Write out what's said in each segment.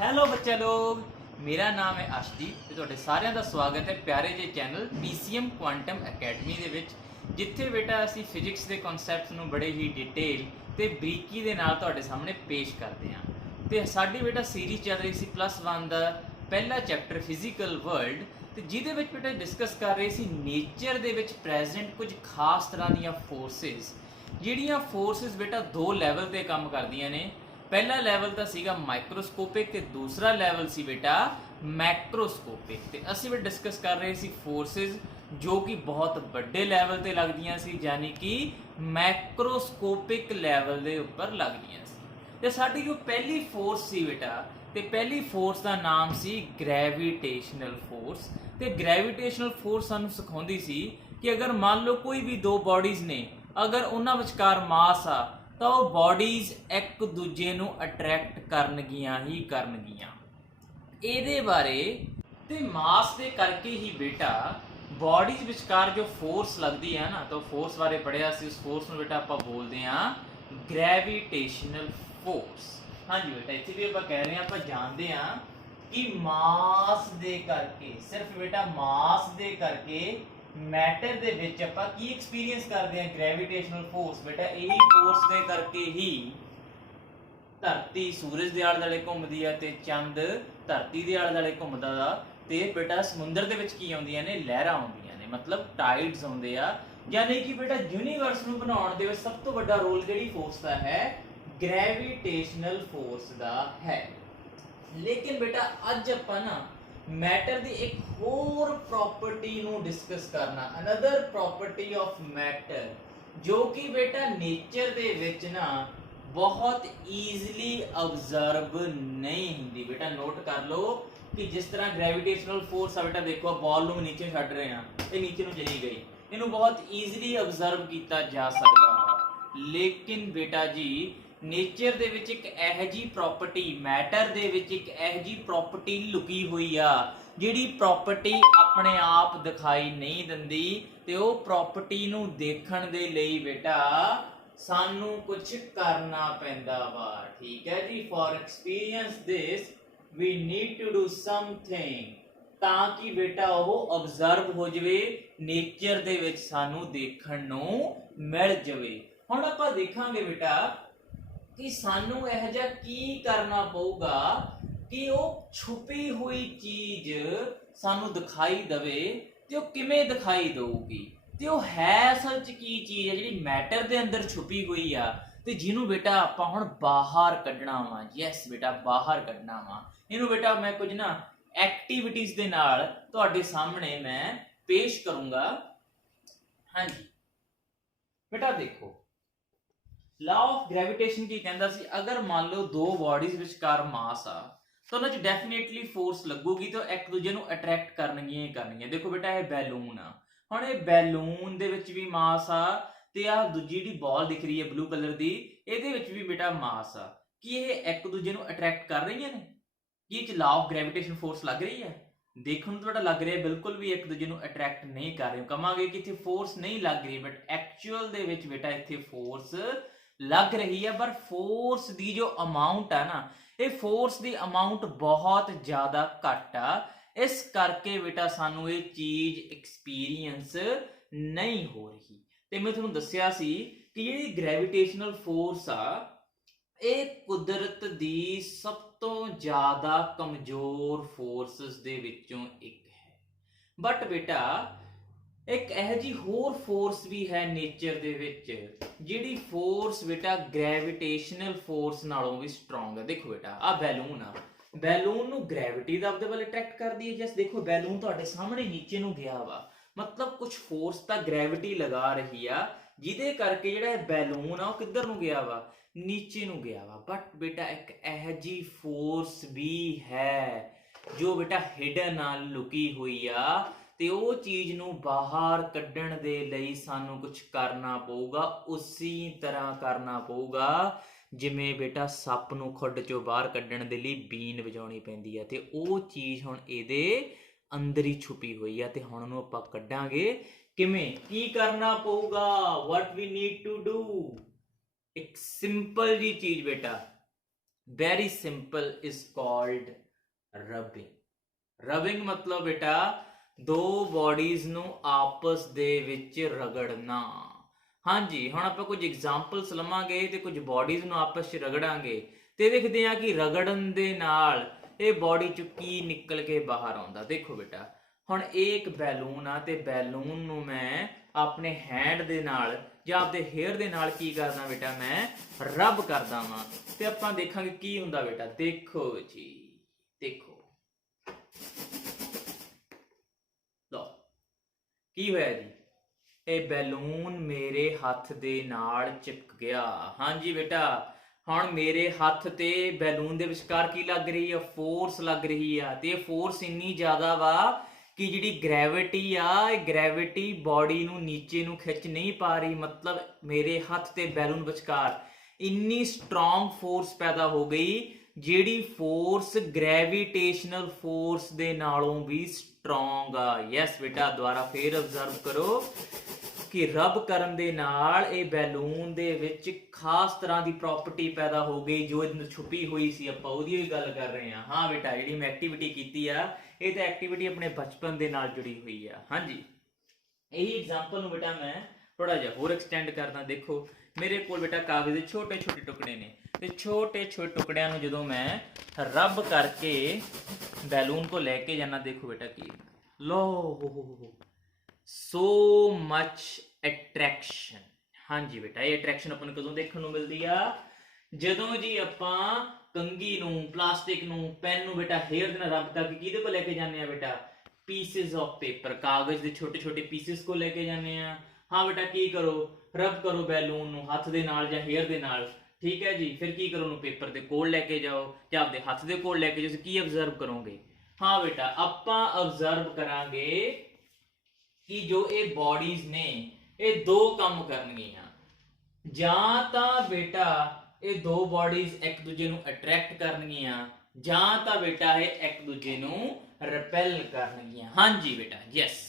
Hello ਬੱਚਾ ਲੋਗ, ਮੇਰਾ ਨਾਮ ਹੈ ਅਸ਼ਦੀਪ ਤੇ ਤੁਹਾਡੇ ਸਾਰਿਆਂ ਦਾ ਸਵਾਗਤ ਹੈ ਪਿਆਰੇ ਜਿਹੇ ਚੈਨਲ PCM ਕੁਆਂਟਮ ਅਕੈਡਮੀ ਦੇ ਵਿੱਚ, ਜਿੱਥੇ ਬੇਟਾ ਅਸੀਂ ਫਿਜ਼ਿਕਸ ਦੇ ਕਨਸੈਪਟਸ ਨੂੰ ਬੜੇ ਹੀ ਡਿਟੇਲ ਤੇ ਬਰੀਕੀ ਦੇ ਨਾਲ ਤੁਹਾਡੇ ਸਾਹਮਣੇ ਪੇਸ਼ ਕਰਦੇ ਹਾਂ। ਤੇ ਸਾਡੀ ਬੇਟਾ ਸੀਰੀਜ਼ ਚੱਲ ਰਹੀ ਸੀ +1 ਦਾ ਪਹਿਲਾ ਚੈਪਟਰ ਫਿਜ਼ੀਕਲ ਵਰਲਡ, ਤੇ ਜਿਹਦੇ ਵਿੱਚ ਬੇਟਾ ਡਿਸਕਸ ਕਰ ਰਹੇ ਸੀ ਨੇਚਰ ਦੇ ਵਿੱਚ ਪ੍ਰੈਜ਼ੈਂਟ ਕੁਝ ਖਾਸ ਤਰ੍ਹਾਂ ਦੀਆਂ ਫੋਰਸਿਸ, ਜਿਹੜੀਆਂ ਫੋਰਸਿਸ ਬੇਟਾ ਦੋ ਲੈਵਲ ਤੇ ਕੰਮ ਕਰਦੀਆਂ ਨੇ। पहला लैवल तो सीगा माइक्रोस्कोपिक ते दूसरा लैवल सी बेटा मैक्रोस्कोपिक। ते असी भी डिस्कस कर रहे सी फोर्सेस जो कि बहुत बड़े लैवल ते लगदियां सी, यानी कि मैक्रोस्कोपिक लैवल दे उपर लगदियां सी। ते साडी जो पहली फोर्स सी बेटा, ते पहली फोर्स का नाम सी ग्रैविटेशनल फोर्स। ते ग्रैविटेशनल फोर्स सानू सिखाउंदी सी कि अगर मान लो कोई भी दो बॉडीज ने, अगर उन्हां विचकार मास आ ਤਾਂ ਉਹ ਬੋਡੀਜ਼ ਇੱਕ ਦੂਜੇ ਨੂੰ ਅਟਰੈਕਟ ਕਰਨਗੀਆਂ ਹੀ ਕਰਨਗੀਆਂ। ਇਹਦੇ ਬਾਰੇ ਤੇ ਮਾਸ ਦੇ ਕਰਕੇ ਹੀ ਬੇਟਾ ਬੋਡੀਜ਼ ਵਿਚਕਾਰ ਜੋ ਫੋਰਸ ਲੱਗਦੀ ਹੈ ਨਾ, ਤਾਂ ਫੋਰਸ ਬਾਰੇ ਪੜਿਆ ਸੀ। ਉਸ ਫੋਰਸ ਨੂੰ ਬੇਟਾ ਆਪਾਂ ਬੋਲਦੇ ਹਾਂ ਗ੍ਰੈਵਿਟੇਸ਼ਨਲ ਫੋਰਸ। ਹਾਂਜੀ ਬੇਟਾ, ਇੱਥੇ ਵੀ ਆਪਾਂ ਕਹਿ ਰਹੇ ਹਾਂ, ਆਪਾਂ ਜਾਣਦੇ ਹਾਂ ਕਿ ਮਾਸ ਦੇ ਕਰਕੇ, ਸਿਰਫ ਬੇਟਾ ਮਾਸ ਦੇ ਕਰਕੇ मैटर दे विच आपां की एक्सपीरियंस करते हैं ग्रैविटेशनल फोर्स। बेटा यही फोर्स दे करके ही धरती सूरज दे आले दुआले घूमदी है ते चंद धरती दे आले दुआले घूमदा दा, ते बेटा समुंदर दे विच की आउंदियां ने, लहरां आउंदियां ने, मतलब टाइड्स आउंदे आ। यानी कि बेटा यूनीवर्स नूं बनाउण दे विच सब तो वड्डा रोल जिहड़ी फोर्स दा है ग्रैविटेशनल फोर्स दा है। लेकिन बेटा अज आपां ना मैटर दी एक होर प्रॉपर्टी नूं डिस्कस करना, अनदर प्रॉपर्टी ऑफ मैटर, जो कि बेटा नेचर दे विच ना बहुत ईजिली ऑब्जर्व नहीं हुंदी। बेटा नोट कर लो कि जिस तरह ग्रेविटेशनल फोर्स आ बेटा, देखो बॉल नूं नीचे छड्ड रहे हैं, ये नीचे नूं चली गई, इहनूं बहुत ईजिली ऑब्जर्व किया जा सकदा है। लेकिन बेटा जी नेचर दे विच एक इहो जी प्रॉपर्टी, मैटर दे विच एक इहो जी प्रॉपर्टी लुकी हुई आ, जिहड़ी प्रॉपर्टी अपने आप दिखाई नहीं दिंदी, ते ओह प्रॉपर्टी नूं देखण दे लई बेटा सानू कुछ करना पैंदा वा। ठीक है जी, for experience this we need to do something, ताकि बेटा ओह ऑब्जर्व हो जावे, नेचर दे विच सानू देखण नूं मिल जावे। हुण आपां देखांगे बेटा कि सानू यह जा की करना पऊगा कि वो छुपी हुई चीज सानू दिखाई दवे, ते वो किवें दिखाई देऊगी, ते वो है असल च की चीज है जिहड़ी मैटर दे अंदर छुपी हुई आ, ते जिहनूं बेटा आपां हुण बाहर कढना वा। यस बेटा, बाहर कढना वा। इहनूं बेटा मैं कुछ ना एक्टिविटीज दे नाल तुहाडे सामने मैं पेश करूंगा। हाँ जी बेटा, देखो लॉ ऑफ ग्रेविटेशन की कहता सी, अगर मान लो दो बॉडीज विचकार मास आ, तो उन्हां च डेफिनेटली फोर्स लगूगी, तो एक दूजे नूं अट्रैक्ट करनगियां ही करनगियां। देखो बेटा ये बैलून आ, हुण ये बैलून दे विच भी मास आ, ते आ दूजी जिहड़ी बॉल दिख रही है ब्लू कलर दी, इहदे विच भी बेटा मास आ। कि ये एक दूजे नूं अट्रैक्ट कर रही ने? कि इह च लॉ ऑफ ग्रेविटेशन फोर्स लग रही है? देखने तो लग रहा है बिल्कुल भी एक दूजे नूं अट्रैक्ट नहीं कर रहे। कहांगे कि इत्थे फोर्स नहीं लग रही, बट एक्चुअल दे विच बेटा इत्थे फोर्स लग रही है। पर फोर्स दी जो अमाउंट है ना, ये फोर्स दी अमाउंट बहुत ज्यादा घट आ, इस करके बेटा सानू ये चीज एक्सपीरियंस नहीं हो रही। ते मैं तुहानूं दस्सिया सी कि जिहड़ी ग्रेविटेशनल फोर्स आ, ये कुदरत दी सब तो ज्यादा कमजोर फोर्सेस दे विचों एक है। बट बेटा एक इहो जी होर फोर्स भी है नेचर दे विच, जिहड़ी फोर्स बेटा ग्रेविटेशनल फोर्स नालों भी स्ट्रोंग है। देखो बेटा आ बैलून आ, बैलून नूं ग्रेविटी दा आपदे वल अट्रैक्ट करदी है। जस्ट देखो बैलून तुहाडे सामने नीचे नूं गया वा, मतलब कुछ फोर्स तां ग्रेविटी लगा रही आ, जिहदे करके जिहड़ा बैलून आ किधर नूं गया वा, नीचे नूं गया वा। बट बेटा एक इहो जी फोर्स भी है जो बेटा हिडन आ, लुकी हुई आ, ते ਉਹ ਚੀਜ਼ ਨੂੰ ਬਾਹਰ ਕੱਢਣ ਦੇ ਲਈ ਸਾਨੂੰ ਕੁਝ ਕਰਨਾ ਪਊਗਾ। ਉਸੇ ਤਰ੍ਹਾਂ ਕਰਨਾ ਪਊਗਾ ਜਿਵੇਂ ਬੇਟਾ ਸੱਪ ਨੂੰ ਖੁੱਡ ਚੋਂ ਬਾਹਰ ਕੱਢਣ ਦੇ ਲਈ ਬੀਨ ਵਜਾਉਣੀ ਪੈਂਦੀ ਆ, ਤੇ ਉਹ ਚੀਜ਼ ਹੁਣ ਇਹਦੇ ਅੰਦਰ ਹੀ ਛੁਪੀ ਹੋਈ ਆ, ਤੇ ਹੁਣ ਉਹਨੂੰ ਆਪਾਂ ਕੱਢਾਂਗੇ ਕਿਵੇਂ, ਕੀ ਕਰਨਾ ਪਊਗਾ, what we need to do। ਇੱਕ ਸਿੰਪਲ ਜੀ ਚੀਜ਼ ਬੇਟਾ, very simple is called rubbing. Rubbing मतलब बेटा दो बॉडीज ਨੂੰ ਆਪਸ ਦੇ ਵਿੱਚ ਰਗੜਨਾ। ਹਾਂਜੀ ਹੁਣ ਆਪਾਂ ਕੁਝ ਐਗਜ਼ਾਮਪਲਸ ਲਵਾਂਗੇ ਤੇ ਕੁਝ ਬॉडीज ਨੂੰ ਆਪਸ ਵਿੱਚ ਰਗੜਾਂਗੇ ਤੇ ਦੇਖਦੇ ਹਾਂ ਕਿ ਰਗੜਨ ਦੇ ਨਾਲ ਇਹ ਬॉडी ਚੋਂ ਕੀ ਨਿਕਲ ਕੇ ਬਾਹਰ ਆਉਂਦਾ। ਦੇਖੋ ਬੇਟਾ ਹੁਣ ਇਹ ਇੱਕ ਬੈਲੂਨ ਆ ਤੇ ਬੈਲੂਨ ਨੂੰ ਮੈਂ ਆਪਣੇ ਹੈਂਡ ਦੇ ਨਾਲ ਜਾਂ ਆਪਦੇ ਹੇਅਰ ਦੇ ਨਾਲ ਕੀ ਕਰਦਾ ਬੇਟਾ ਮੈਂ ਰਬ ਕਰਦਾ ਵਾਂ ਤੇ ਆਪਾਂ ਦੇਖਾਂਗੇ ਕੀ ਹੁੰਦਾ ਬੇਟਾ। ਦੇਖੋ ਜੀ ਦੇਖੋ ਲਓ ਕੀ ਹੋਇਆ ਜੀ, ਇਹ ਬੈਲੂਨ ਮੇਰੇ ਹੱਥ ਦੇ ਨਾਲ ਚਿਪਕ ਗਿਆ। ਹਾਂਜੀ ਬੇਟਾ ਹੁਣ ਮੇਰੇ ਹੱਥ ਤੇ ਬੈਲੂਨ ਦੇ ਵਿਚਕਾਰ ਕੀ ਲੱਗ ਰਹੀ ਆ, ਫੋਰਸ ਲੱਗ ਰਹੀ ਆ ਤੇ ਇਹ ਫੋਰਸ ਇੰਨੀ ਜ਼ਿਆਦਾ ਵਾ ਕਿ ਜਿਹੜੀ ਗ੍ਰੈਵਿਟੀ ਆ ਇਹ ਗ੍ਰੈਵਿਟੀ ਬॉडी ਨੂੰ ਨੀਚੇ ਨੂੰ ਖਿੱਚ ਨਹੀਂ ਪਾ ਰਹੀ। ਮਤਲਬ ਮੇਰੇ ਹੱਥ ਤੇ ਬੈਲੂਨ ਵਿਚਕਾਰ ਇੰਨੀ ਸਟਰੋਂਗ ਫੋਰਸ ਪੈਦਾ ਹੋ ਗਈ ਜਿਹੜੀ ਫੋਰਸ ਗ੍ਰੈਵਿਟੇਸ਼ਨਲ ਫੋਰਸ ਦੇ ਨਾਲੋਂ ਵੀ ਸਟਰੋਂਗ ਆ। ਯੈਸ ਬੇਟਾ ਦੁਬਾਰਾ ਫੇਰ ਅਬਜ਼ਰਵ ਕਰੋ ਕਿ ਰਬ ਕਰਨ ਦੇ ਨਾਲ ਇਹ ਬੈਲੂਨ ਦੇ ਵਿੱਚ ਖਾਸ ਤਰ੍ਹਾਂ ਦੀ ਪ੍ਰੋਪਰਟੀ ਪੈਦਾ ਹੋ ਗਈ ਜੋ ਇਹਨੂੰ ਛੁਪੀ ਹੋਈ ਸੀ। ਆਪਾਂ ਉਹਦੀ ਹੀ ਗੱਲ ਕਰ ਰਹੇ ਹਾਂ। ਹਾਂ ਬੇਟਾ ਜਿਹੜੀ ਮੈਂ ਐਕਟੀਵਿਟੀ ਕੀਤੀ ਆ ਇਹ ਤਾਂ ਐਕਟੀਵਿਟੀ ਆਪਣੇ ਬਚਪਨ ਦੇ ਨਾਲ ਜੁੜੀ ਹੋਈ ਆ। ਹਾਂਜੀ ਇਹੀ ਐਗਜ਼ਾਮਪਲ ਨੂੰ ਬੇਟਾ ਮੈਂ ਥੋੜਾ ਜਿਹਾ ਹੋਰ ਐਕਸਟੈਂਡ ਕਰਦਾ। ਦੇਖੋ ਮੇਰੇ ਕੋਲ ਬੇਟਾ ਕਾਗਜ਼ ਦੇ ਛੋਟੇ ਛੋਟੇ ਟੁਕੜੇ ਨੇ ਤੇ ਛੋਟੇ ਛੋਟੇ ਟੁਕੜਿਆਂ ਨੂੰ ਜਦੋਂ ਮੈਂ ਰਬ ਕਰਕੇ ਬੈਲੂਨ ਕੋ ਲੈ ਕੇ ਜਾਣਾ, ਦੇਖੋ ਬੇਟਾ ਕੀ ਲੋ ਸੋ ਮਚ ਅਟਰੈਕਸ਼ਨ। ਹਾਂਜੀ ਬੇਟਾ ਇਹ ਅਟਰੈਕਸ਼ਨ ਆਪਾਂ ਨੂੰ ਕਦੋਂ ਦੇਖਣ ਨੂੰ ਮਿਲਦੀ ਆ, ਜਦੋਂ ਜੀ ਆਪਾਂ ਕੰਗੀ ਨੂੰ ਪਲਾਸਟਿਕ ਨੂੰ ਪੈਨ ਨੂੰ ਬੇਟਾ ਹੇਅਰ ਦੇ ਨਾਲ ਰਬ ਕਰਕੇ ਕਿਹਦੇ ਕੋ ਲੈ ਕੇ ਜਾਂਦੇ ਆ ਬੇਟਾ, ਪੀਸਿਸ ਆਫ ਪੇਪਰ ਕਾਗਜ਼ ਦੇ ਛੋਟੇ ਛੋਟੇ ਪੀਸਿਸ ਕੋ ਲੈ ਕੇ ਜਾਂਦੇ ਆ। ਹਾਂ ਬੇਟਾ ਕੀ ਕਰੋ ਰਬ ਕਰੋ ਬੈਲੂਨ ਨੂੰ ਹੱਥ ਦੇ ਨਾਲ ਜਾਂ ਹੇਅਰ ਦੇ ਨਾਲ, ਠੀਕ ਹੈ ਜੀ। ਫਿਰ ਕੀ ਕਰੋ ਉਹਨੂੰ ਪੇਪਰ ਦੇ ਕੋਲ ਲੈ ਕੇ ਜਾਓ ਜਾਂ ਆਪਦੇ ਹੱਥ ਦੇ ਕੋਲ ਲੈ ਕੇ ਜਾਓ। ਕੀ ਅਬਜ਼ਰਵ ਕਰੋਗੇ, ਹਾਂ ਬੇਟਾ ਆਪਾਂ ਅਬਜ਼ਰਵ ਕਰਾਂਗੇ ਕਿ ਜੋ ਇਹ ਬॉडीज ਨੇ ਇਹ ਦੋ ਕੰਮ ਕਰਨਗੀਆਂ। ਜਾਂ ਤਾਂ ਬੇਟਾ ਇਹ ਦੋ ਬॉडीज ਇੱਕ ਦੂਜੇ ਨੂੰ ਅਟਰੈਕਟ ਕਰਨਗੀਆਂ ਜਾਂ ਤਾਂ ਬੇਟਾ ਇਹ ਇੱਕ ਦੂਜੇ ਨੂੰ ਰਿਪੈਲ ਕਰਨਗੀਆਂ। ਹਾਂਜੀ ਬੇਟਾ ਯੈਸ।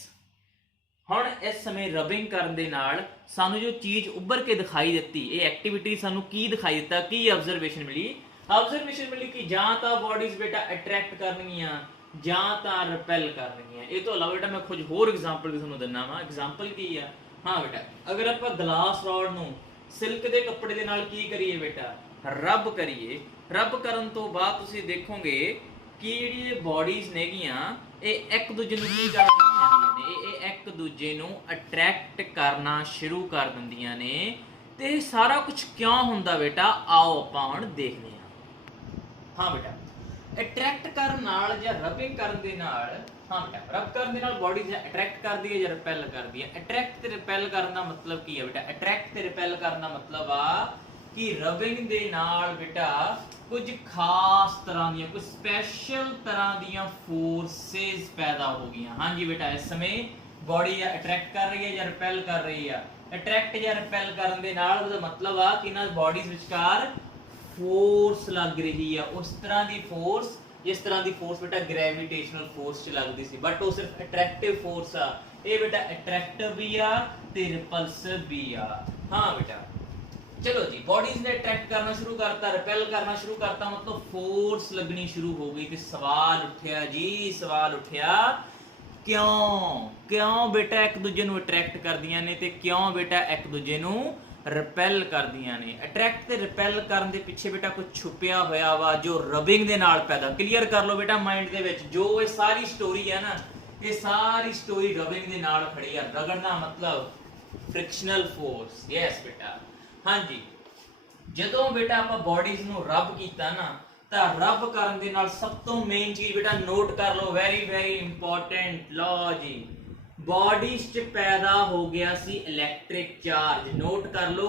ਹੁਣ ਇਸ ਸਮੇਂ ਰਬਿੰਗ ਕਰਨ ਦੇ ਨਾਲ ਸਾਨੂੰ ਜੋ ਚੀਜ਼ ਉੱਭਰ ਕੇ ਦਿਖਾਈ ਦਿੱਤੀ, ਇਹ ਐਕਟੀਵਿਟੀ ਸਾਨੂੰ ਕੀ ਦਿਖਾਈ ਦਿੱਤਾ, ਕੀ ਆਬਜ਼ਰਵੇਸ਼ਨ ਮਿਲੀ, ਆਬਜ਼ਰਵੇਸ਼ਨ ਮਿਲੀ ਕਿ ਜਾਂ ਤਾਂ ਬॉडीज ਬੇਟਾ ਅਟਰੈਕਟ ਕਰਨਗੀਆਂ ਜਾਂ ਤਾਂ ਰਿਪੈਲ ਕਰਨਗੀਆਂ। ਇਹ ਤੋਂ ਇਲਾਵਾ ਬੇਟਾ ਮੈਂ ਕੁਝ ਹੋਰ ਐਗਜ਼ਾਮਪਲ ਵੀ ਤੁਹਾਨੂੰ ਦਿੰਦਾ ਵਾਂ। ਐਗਜ਼ਾਮਪਲ ਕੀ ਆ, ਹਾਂ ਬੇਟਾ ਅਗਰ ਆਪਾਂ ਗਲਾਸ ਰੋਡ ਨੂੰ ਸਿਲਕ ਦੇ ਕੱਪੜੇ ਦੇ ਨਾਲ ਕੀ ਕਰੀਏ ਬੇਟਾ ਰਬ ਕਰੀਏ, ਰਬ ਕਰਨ ਤੋਂ ਬਾਅਦ ਤੁਸੀਂ ਦੇਖੋਗੇ ਕਿ ਜਿਹੜੀ ਇਹ ਬॉडीज ਨੇਗੀਆਂ ਇਹ ਇੱਕ ਦੂਜੇ ਨੂੰ ਕੀ ਕਰ ਦਿੰਦੀਆਂ ਨੇ, ਇਹ ਇੱਕ ਦੂਜੇ ਨੂੰ ਅਟਰੈਕਟ ਕਰਨਾ ਸ਼ੁਰੂ ਕਰ ਦਿੰਦੀਆਂ ਨੇ। ਤੇ ਇਹ ਸਾਰਾ ਕੁਝ ਕਿਉਂ ਹੁੰਦਾ ਬੇਟਾ ਆਓ ਆਪਾਂ ਹੁਣ ਦੇਖਦੇ ਹਾਂ। ਹਾਂ ਬੇਟਾ ਅਟਰੈਕਟ ਕਰਨ ਨਾਲ ਜਾਂ ਰਬਿੰਗ ਕਰਨ ਦੇ ਨਾਲ, ਹਾਂ ਬੇਟਾ ਰਬ ਕਰਨ ਦੇ ਨਾਲ ਬॉडी ਜਾਂ ਅਟਰੈਕਟ ਕਰਦੀ ਹੈ ਜਾਂ ਰਿਪੈਲ ਕਰਦੀ ਹੈ। ਅਟਰੈਕਟ ਤੇ ਰਿਪੈਲ ਕਰਨ ਦਾ ਮਤਲਬ ਕੀ ਹੈ ਬੇਟਾ, ਅਟਰੈਕਟ ਤੇ ਰਿਪੈਲ ਕਰਨ ਦਾ ਮਤਲਬ ਆ ਕਿ ਰਬਿੰਗ ਦੇ ਨਾਲ ਬੇਟਾ ਕੁਝ ਖਾਸ ਤਰ੍ਹਾਂ ਦੀਆਂ ਕੁਝ ਸਪੈਸ਼ਲ ਤਰ੍ਹਾਂ ਦੀਆਂ ਫੋਰਸਸ ਪੈਦਾ ਹੋ ਗਈਆਂ। ਹਾਂਜੀ ਬੇਟਾ ਇਸ ਸਮੇਂ ਬॉडी ਜਾਂ ਅਟਰੈਕਟ ਕਰ ਰਹੀ ਹੈ ਜਾਂ ਰਿਪੈਲ ਕਰ ਰਹੀ ਆ। ਅਟਰੈਕਟ ਜਾਂ ਰਿਪੈਲ ਕਰਨ ਦੇ ਨਾਲ ਉਹਦਾ ਮਤਲਬ ਆ ਕਿ ਇਹਨਾਂ ਬॉडीज ਵਿਚਕਾਰ ਫੋਰਸ ਲੱਗ ਰਹੀ ਆ, ਉਸ ਤਰ੍ਹਾਂ ਦੀ ਫੋਰਸ ਜਿਸ ਤਰ੍ਹਾਂ ਦੀ ਫੋਰਸ ਬੇਟਾ ਗ੍ਰੈਵਿਟੇਸ਼ਨਲ ਫੋਰਸ ਚ ਲੱਗਦੀ ਸੀ। ਬਟ ਉਹ ਸਿਰਫ ਅਟਰੈਕਟਿਵ ਫੋਰਸ ਆ। ਇਹ ਬੇਟਾ ਅਟਰੈਕਟਿਵ ਵੀ ਆ ਤੇ ਰਿਪਲਸਿਵ ਵੀ ਆ। ਹਾਂ ਬੇਟਾ ਚਲੋ ਜੀ ਬॉडीज ਨੇ ਅਟਰੈਕਟ ਕਰਨਾ ਸ਼ੁਰੂ ਕਰਤਾ, ਰਿਪੈਲ ਕਰਨਾ ਸ਼ੁਰੂ ਕਰਤਾ, ਮਤਲਬ ਫੋਰਸ ਲੱਗਣੀ ਸ਼ੁਰੂ ਹੋ ਗਈ। ਤੇ ਸਵਾਲ ਉੱਠਿਆ ਜੀ, ਸਵਾਲ ਉੱਠਿਆ ਕਿਉਂ ਬੇਟਾ ਇੱਕ ਦੂਜੇ ਨੂੰ ਅਟਰੈਕਟ ਕਰਦੀਆਂ ਨੇ ਤੇ ਕਿਉਂ ਬੇਟਾ ਇੱਕ ਦੂਜੇ ਨੂੰ ਰਿਪੈਲ ਕਰਦੀਆਂ ਨੇ। ਅਟਰੈਕਟ ਤੇ ਰਿਪੈਲ ਕਰਨ ਦੇ ਪਿੱਛੇ ਬੇਟਾ ਕੁਝ ਛੁਪਿਆ ਹੋਇਆ ਵਾ ਜੋ ਰਬਿੰਗ ਦੇ ਨਾਲ ਪੈਦਾ। ਕਲੀਅਰ ਕਰ ਲਓ ਬੇਟਾ ਮਾਈਂਡ ਦੇ ਵਿੱਚ, ਜੋ ਇਹ ਸਾਰੀ ਸਟੋਰੀ ਹੈ ਨਾ ਇਹ ਸਾਰੀ ਸਟੋਰੀ ਰਬਿੰਗ ਦੇ ਨਾਲ ਖੜੀ ਆ। ਰਗੜਨਾ ਮਤਲਬ ਫ੍ਰਿਕਸ਼ਨਲ ਫੋਰਸ। ਯੈਸ ਬੇਟਾ ਹਾਂਜੀ ਜਦੋਂ ਬੇਟਾ ਆਪਾਂ ਬॉडीज ਨੂੰ ਰਬ ਕੀਤਾ ਨਾ ਤਾਂ ਰਬ ਕਰਨ ਦੇ ਨਾਲ ਸਭ ਤੋਂ ਮੇਨ ਚੀਜ਼ ਬੇਟਾ ਨੋਟ ਕਰ ਲਓ, ਵੈਰੀ ਵੈਰੀ ਇੰਪੋਰਟੈਂਟ। ਲਓ ਜੀ बॉडीज च पैदा हो गया सी इलैक्ट्रिक चार्ज। नोट कर लो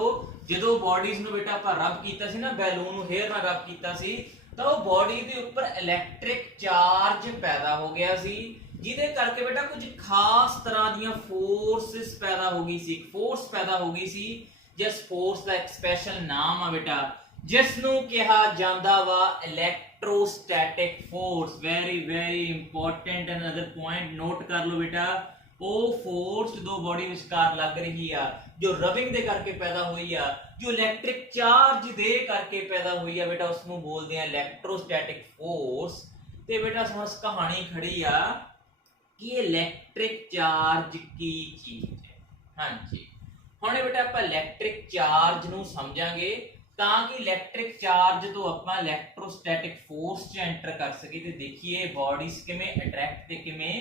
ਜਦੋਂ बॉडीज ਨੂੰ ਬੇਟਾ ਆਪਾਂ ਰਬ ਕੀਤਾ ਸੀ ਨਾ ਬੈਲੂਨ ਨੂੰ ਹੇਅਰ ਨਾਲ ਰਬ ਕੀਤਾ ਸੀ ਤਾਂ ਉਹ ਬॉडी ਦੇ ਉੱਪਰ ਇਲੈਕਟ੍ਰਿਕ ਚਾਰਜ ਪੈਦਾ ਹੋ ਗਿਆ ਸੀ ਜਿਹਦੇ ਕਰਕੇ ਬੇਟਾ ਕੁਝ ਖਾਸ ਤਰ੍ਹਾਂ ਦੀਆਂ ਫੋਰਸਸ ਪੈਦਾ ਹੋ ਗਈ ਸੀ। ਇੱਕ ਫੋਰਸ ਪੈਦਾ ਹੋ ਗਈ ਸੀ ਜਿਸ ਫੋਰਸ ਦਾ ਇੱਕ ਸਪੈਸ਼ਲ ਨਾਮ ਆ ਬੇਟਾ ਜਿਸ ਨੂੰ ਕਿਹਾ ਜਾਂਦਾ ਵਾ electrostatic force. Very very important another point note ਕਰ ਲਓ ਬੇਟਾ। ਉਹ ਫੋਰਸ ਜਦੋਂ ਬॉडी ਵਿਚਕਾਰ ਲੱਗ ਰਹੀ ਆ जो रबिंग दे करके पैदा हुई आ, जो इलैक्ट्रिक चार्ज दे करके पैदा हुई आ बेटा उसनू बोलते हैं इलैक्ट्रोस्टैटिक फोर्स। ते बेटा समझ कहानी खड़ी आ कि इलैक्ट्रिक चार्ज की चीज है। हाँ जी, हुणे बेटा आपां इलैक्ट्रिक चार्ज नू समझांगे ਤਾਂ ਕਿ ਇਲੈਕਟ੍ਰਿਕ ਚਾਰਜ ਤੋਂ ਆਪਾਂ ਇਲੈਕਟ੍ਰੋਸਟੈਟਿਕ ਫੋਰਸ ਚ ਐਂਟਰ ਕਰ ਸਕੀਏ ਤੇ ਦੇਖੀਏ ਬਾਡੀਜ਼ ਕਿਵੇਂ ਅਟਰੈਕਟ ਤੇ ਕਿਵੇਂ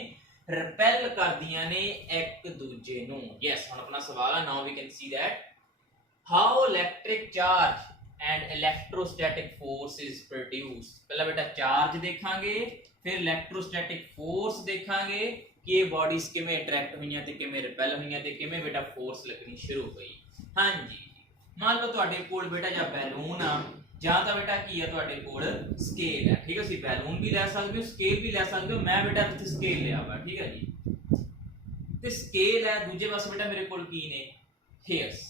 ਰਿਪੈਲ ਕਰਦੀਆਂ ਨੇ ਇੱਕ ਦੂਜੇ ਨੂੰ। ਯੈਸ, ਹੁਣ ਆਪਣਾ ਸਵਾਲ ਹੈ, now we can see that how electric charge and electrostatic force is produced. ਪਹਿਲਾਂ ਬੇਟਾ ਚਾਰਜ ਦੇਖਾਂਗੇ, ਫਿਰ ਇਲੈਕਟ੍ਰੋਸਟੈਟਿਕ ਫੋਰਸ ਦੇਖਾਂਗੇ ਕਿ ਇਹ ਬਾਡੀਜ਼ ਕਿਵੇਂ ਅਟਰੈਕਟ ਹੋਈਆਂ ਤੇ ਕਿਵੇਂ ਰਿਪੈਲ ਹੋਈਆਂ ਤੇ ਕਿਵੇਂ ਬੇਟਾ ਫੋਰਸ ਲੱਗਣੀ ਸ਼ੁਰੂ ਹੋਈ। ਹਾਂਜੀ, मान लो तुहाडे कोल बेटा जा बैलून आ ਜਾਂ ਤਾਂ बेटा की है तुहाडे कोल स्केल है। ठीक है, तुसीं बैलून भी लै सकदे हो, स्केल भी लै सकदे हो। मैं बेटा इत्थे स्केल लिया वा, ठीक है जी, ते स्केल है। दूजे पासे बेटा मेरे कोल की ने hairs.